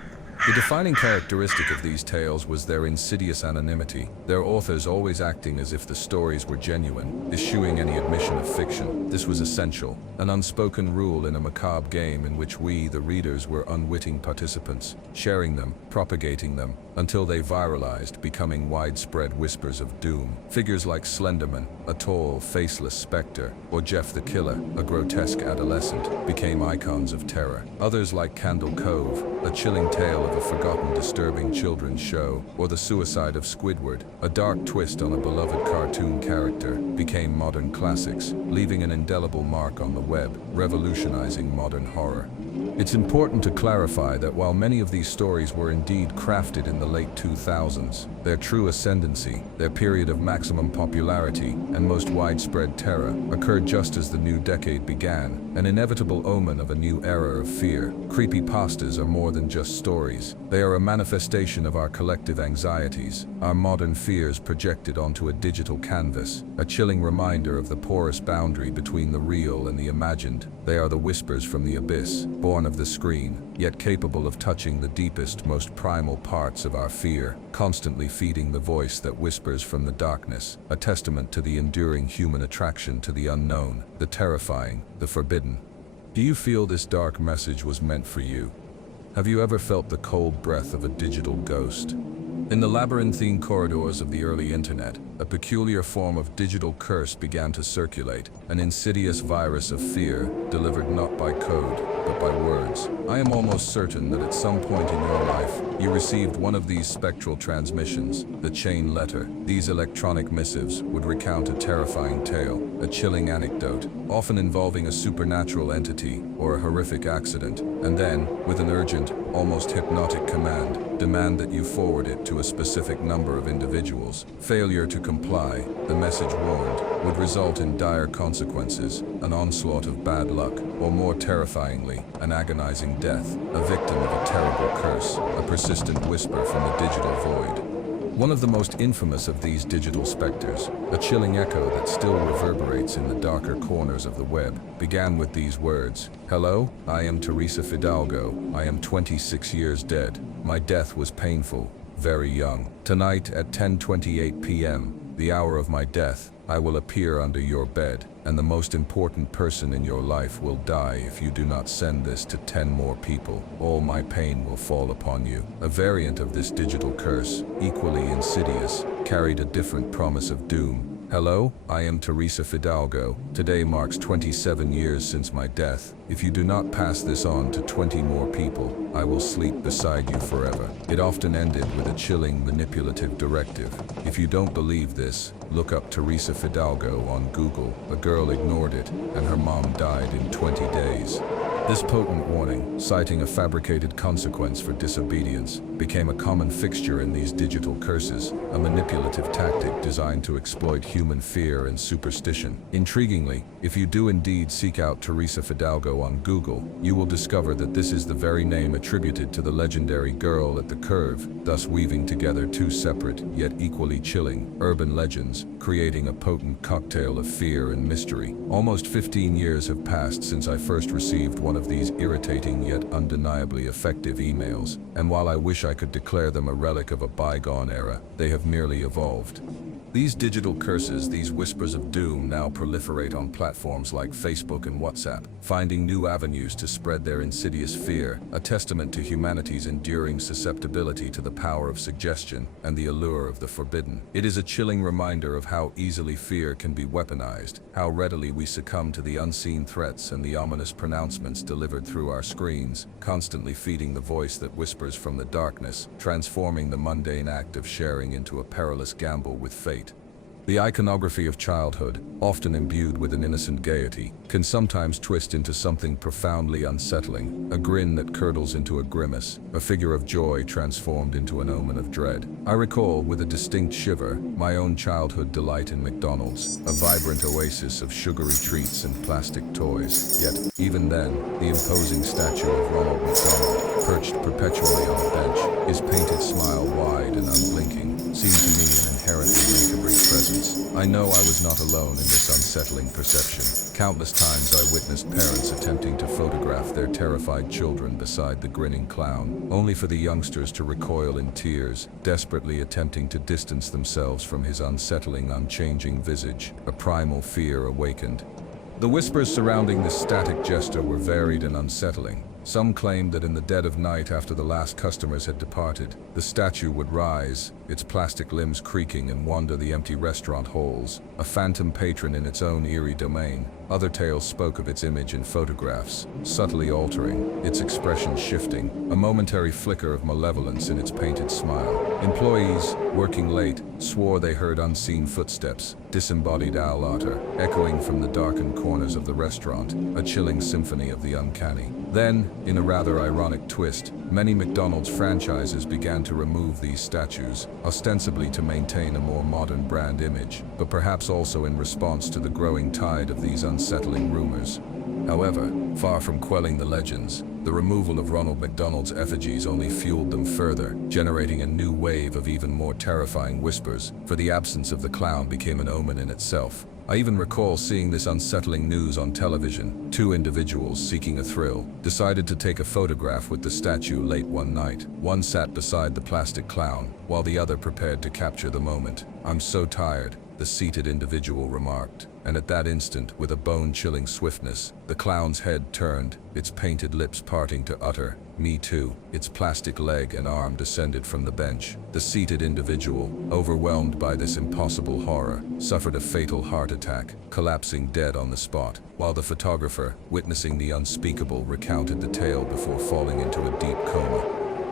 The defining characteristic of these tales was their insidious anonymity, their authors always acting as if the stories were genuine, eschewing any admission of fiction. This was essential, an unspoken rule in a macabre game in which we, the readers, were unwitting participants, sharing them, propagating them, until they viralized, becoming widespread whispers of doom. Figures like Slenderman, a tall, faceless specter, or Jeff the Killer, a grotesque adolescent, became icons of terror. Others like Candle Cove, a chilling tale of a forgotten, disturbing children's show, or The Suicide of Squidward, a dark twist on a beloved cartoon character, became modern classics, leaving an indelible mark on the web, revolutionizing modern horror. It's important to clarify that while many of these stories were indeed crafted in the late 2000s, their true ascendancy, their period of maximum popularity and most widespread terror, occurred just as the new decade began, an inevitable omen of a new era of fear. Creepypastas are more than just stories. They are a manifestation of our collective anxieties, our modern fears projected onto a digital canvas, a chilling reminder of the porous boundary between the real and the imagined. They are the whispers from the abyss, born of the screen, yet capable of touching the deepest, most primal parts of our fear, constantly feeding the voice that whispers from the darkness, a testament to the enduring human attraction to the unknown, the terrifying, the forbidden. Do you feel this dark message was meant for you? Have you ever felt the cold breath of a digital ghost? In the labyrinthine corridors of the early internet, a peculiar form of digital curse began to circulate, an insidious virus of fear delivered not by code, but by words. I am almost certain that at some point in your life, you received one of these spectral transmissions, the chain letter. These electronic missives would recount a terrifying tale, a chilling anecdote, often involving a supernatural entity or a horrific accident, and then, with an urgent, almost hypnotic command, demand that you forward it to a specific number of individuals. Failure to comply, the message warned, would result in dire consequences, an onslaught of bad luck, or more terrifyingly, an agonizing death, a victim of a terrible curse, a persistent whisper from the digital void. One of the most infamous of these digital specters, a chilling echo that still reverberates in the darker corners of the web, began with these words: "Hello, I am Teresa Fidalgo. I am 26 years dead. My death was painful, very young. Tonight at 10:28 p.m., the hour of my death, I will appear under your bed, and the most important person in your life will die if you do not send this to 10 more people. All my pain will fall upon you." A variant of this digital curse, equally insidious, carried a different promise of doom. "Hello, I am Teresa Fidalgo. Today marks 27 years since my death. If you do not pass this on to 20 more people, I will sleep beside you forever." It often ended with a chilling, manipulative directive. If you don't believe this, look up Teresa Fidalgo on Google. A girl ignored it, and her mom died in 20 days. This potent warning, citing a fabricated consequence for disobedience, became a common fixture in these digital curses, a manipulative tactic designed to exploit human fear and superstition. Intriguingly, if you do indeed seek out Teresa Fidalgo on Google, you will discover that this is the very name attributed to the legendary girl at the curve, thus weaving together two separate, yet equally chilling, urban legends, creating a potent cocktail of fear and mystery. Almost 15 years have passed since I first received one of these irritating yet undeniably effective emails, and while I wish I could declare them a relic of a bygone era, they have merely evolved. These digital curses, these whispers of doom, now proliferate on platforms like Facebook and WhatsApp, finding new avenues to spread their insidious fear, a testament to humanity's enduring susceptibility to the power of suggestion and the allure of the forbidden. It is a chilling reminder of how easily fear can be weaponized, how readily we succumb to the unseen threats and the ominous pronouncements delivered through our screens, constantly feeding the voice that whispers from the darkness, transforming the mundane act of sharing into a perilous gamble with fate. The iconography of childhood, often imbued with an innocent gaiety, can sometimes twist into something profoundly unsettling, a grin that curdles into a grimace, a figure of joy transformed into an omen of dread. I recall, with a distinct shiver, my own childhood delight in McDonald's, a vibrant oasis of sugary treats and plastic toys. Yet, even then, the imposing statue of Ronald McDonald, perched perpetually on a bench, his painted smile wide and unblinking, seemed to me an inherently make-or-break presence. I know I was not alone in this unsettling perception. Countless times I witnessed parents attempting to photograph their terrified children beside the grinning clown, only for the youngsters to recoil in tears, desperately attempting to distance themselves from his unsettling, unchanging visage, a primal fear awakened. The whispers surrounding this static jester were varied and unsettling. Some claimed that in the dead of night after the last customers had departed, the statue would rise, its plastic limbs creaking, and wander the empty restaurant halls, a phantom patron in its own eerie domain. Other tales spoke of its image in photographs, subtly altering, its expression shifting, a momentary flicker of malevolence in its painted smile. Employees, working late, swore they heard unseen footsteps, disembodied laughter, echoing from the darkened corners of the restaurant, a chilling symphony of the uncanny. Then, in a rather ironic twist, many McDonald's franchises began to remove these statues, ostensibly to maintain a more modern brand image, but perhaps also in response to the growing tide of these unsettling rumors. However, far from quelling the legends, the removal of Ronald McDonald's effigies only fueled them further, generating a new wave of even more terrifying whispers, for the absence of the clown became an omen in itself. I even recall seeing this unsettling news on television. Two individuals seeking a thrill decided to take a photograph with the statue late one night. One sat beside the plastic clown, while the other prepared to capture the moment. "I'm so tired," the seated individual remarked. And at that instant, with a bone-chilling swiftness, the clown's head turned, its painted lips parting to utter, "Me too." Its plastic leg and arm descended from the bench. The seated individual, overwhelmed by this impossible horror, suffered a fatal heart attack, collapsing dead on the spot, while the photographer, witnessing the unspeakable, recounted the tale before falling into a deep coma.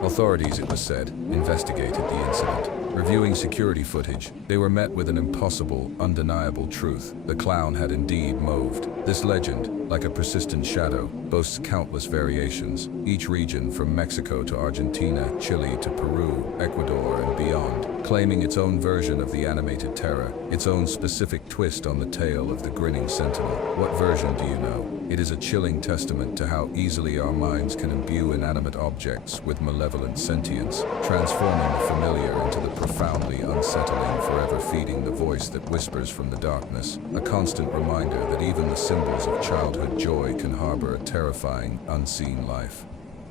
Authorities, it was said, investigated the incident. Reviewing security footage, they were met with an impossible, undeniable truth. The clown had indeed moved. This legend, like a persistent shadow, boasts countless variations, each region from Mexico to Argentina, Chile to Peru, Ecuador, and beyond, claiming its own version of the animated terror, its own specific twist on the tale of the grinning sentinel. What version do you know? It is a chilling testament to how easily our minds can imbue inanimate objects with malevolent sentience, transforming the familiar into the profoundly unsettling, forever feeding the voice that whispers from the darkness, a constant reminder that even the symbols of childhood joy can harbor a terrifying, unseen life.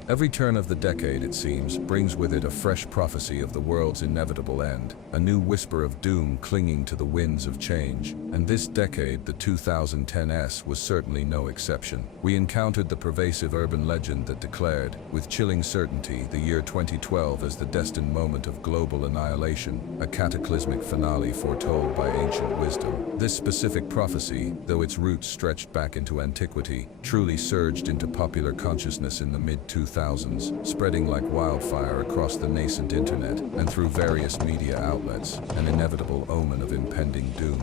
Every turn of the decade, it seems, brings with it a fresh prophecy of the world's inevitable end, a new whisper of doom clinging to the winds of change. And this decade, the 2010s, was certainly no exception. We encountered the pervasive urban legend that declared, with chilling certainty, the year 2012 as the destined moment of global annihilation, a cataclysmic finale foretold by ancient wisdom. This specific prophecy, though its roots stretched back into antiquity, truly surged into popular consciousness in the mid-2000s, spreading like wildfire across the nascent internet and through various media outlets, an inevitable omen of impending doom.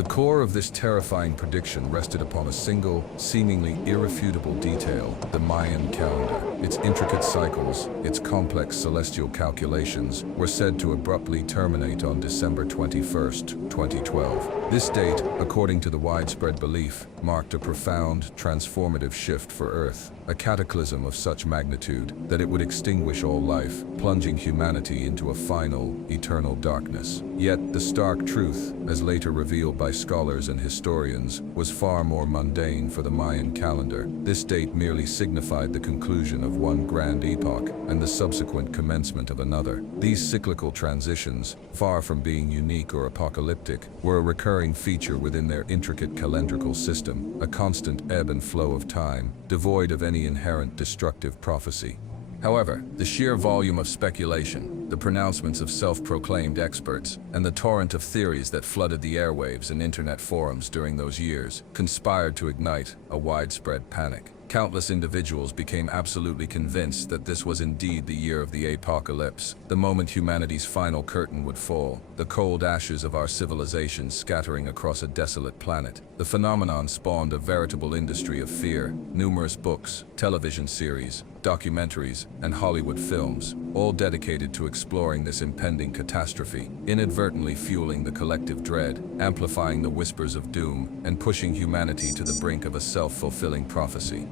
The core of this terrifying prediction rested upon a single, seemingly irrefutable detail: the Mayan calendar. Its intricate cycles, its complex celestial calculations, were said to abruptly terminate on December 21st, 2012. This date, according to the widespread belief, marked a profound, transformative shift for Earth, a cataclysm of such magnitude that it would extinguish all life, plunging humanity into a final, eternal darkness. Yet, the stark truth, as later revealed by scholars and historians, was far more mundane for the Mayan calendar. This date merely signified the conclusion of one grand epoch and the subsequent commencement of another. These cyclical transitions, far from being unique or apocalyptic, were a recurring feature within their intricate calendrical system, a constant ebb and flow of time, devoid of any inherent destructive prophecy. However, the sheer volume of speculation, the pronouncements of self-proclaimed experts, and the torrent of theories that flooded the airwaves and internet forums during those years conspired to ignite a widespread panic. Countless individuals became absolutely convinced that this was indeed the year of the apocalypse, the moment humanity's final curtain would fall, the cold ashes of our civilization scattering across a desolate planet. The phenomenon spawned a veritable industry of fear. Numerous books, television series, documentaries, and Hollywood films, all dedicated to exploring this impending catastrophe, inadvertently fueling the collective dread, amplifying the whispers of doom, and pushing humanity to the brink of a self-fulfilling prophecy.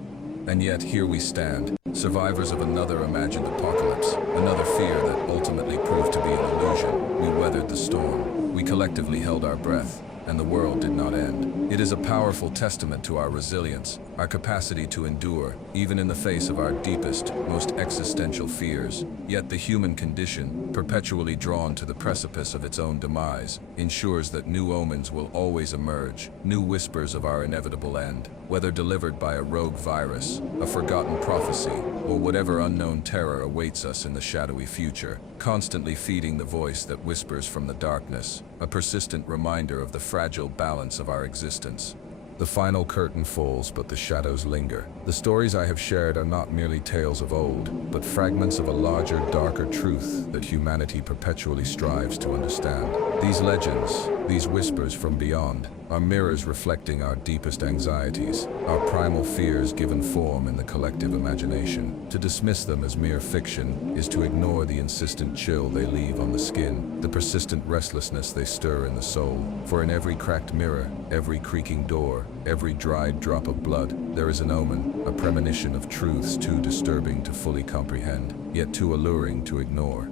And yet, here we stand, survivors of another imagined apocalypse, another fear that ultimately proved to be an illusion. We weathered the storm, we collectively held our breath, and the world did not end. It is a powerful testament to our resilience, our capacity to endure, even in the face of our deepest, most existential fears. Yet the human condition, perpetually drawn to the precipice of its own demise, ensures that new omens will always emerge, new whispers of our inevitable end, whether delivered by a rogue virus, a forgotten prophecy, or whatever unknown terror awaits us in the shadowy future, constantly feeding the voice that whispers from the darkness, a persistent reminder of the fragile balance of our existence. The final curtain falls, but the shadows linger. The stories I have shared are not merely tales of old, but fragments of a larger, darker truth that humanity perpetually strives to understand. These legends, these whispers from beyond, are mirrors reflecting our deepest anxieties, our primal fears given form in the collective imagination. To dismiss them as mere fiction is to ignore the insistent chill they leave on the skin, the persistent restlessness they stir in the soul. For in every cracked mirror, every creaking door, every dried drop of blood, there is an omen, a premonition of truths too disturbing to fully comprehend, yet too alluring to ignore.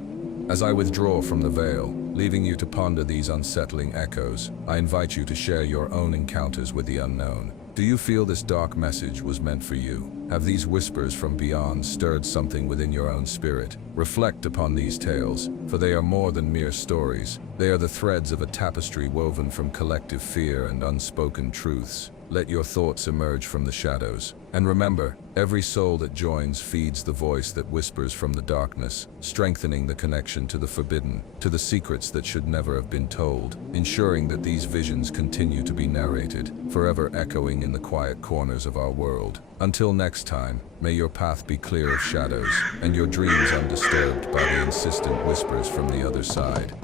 As I withdraw from the veil, leaving you to ponder these unsettling echoes, I invite you to share your own encounters with the unknown. Do you feel this dark message was meant for you? Have these whispers from beyond stirred something within your own spirit? Reflect upon these tales, for they are more than mere stories. They are the threads of a tapestry woven from collective fear and unspoken truths. Let your thoughts emerge from the shadows. And remember, every soul that joins feeds the voice that whispers from the darkness, strengthening the connection to the forbidden, to the secrets that should never have been told, ensuring that these visions continue to be narrated, forever echoing in the quiet corners of our world. Until next time, may your path be clear of shadows, and your dreams undisturbed by the insistent whispers from the other side.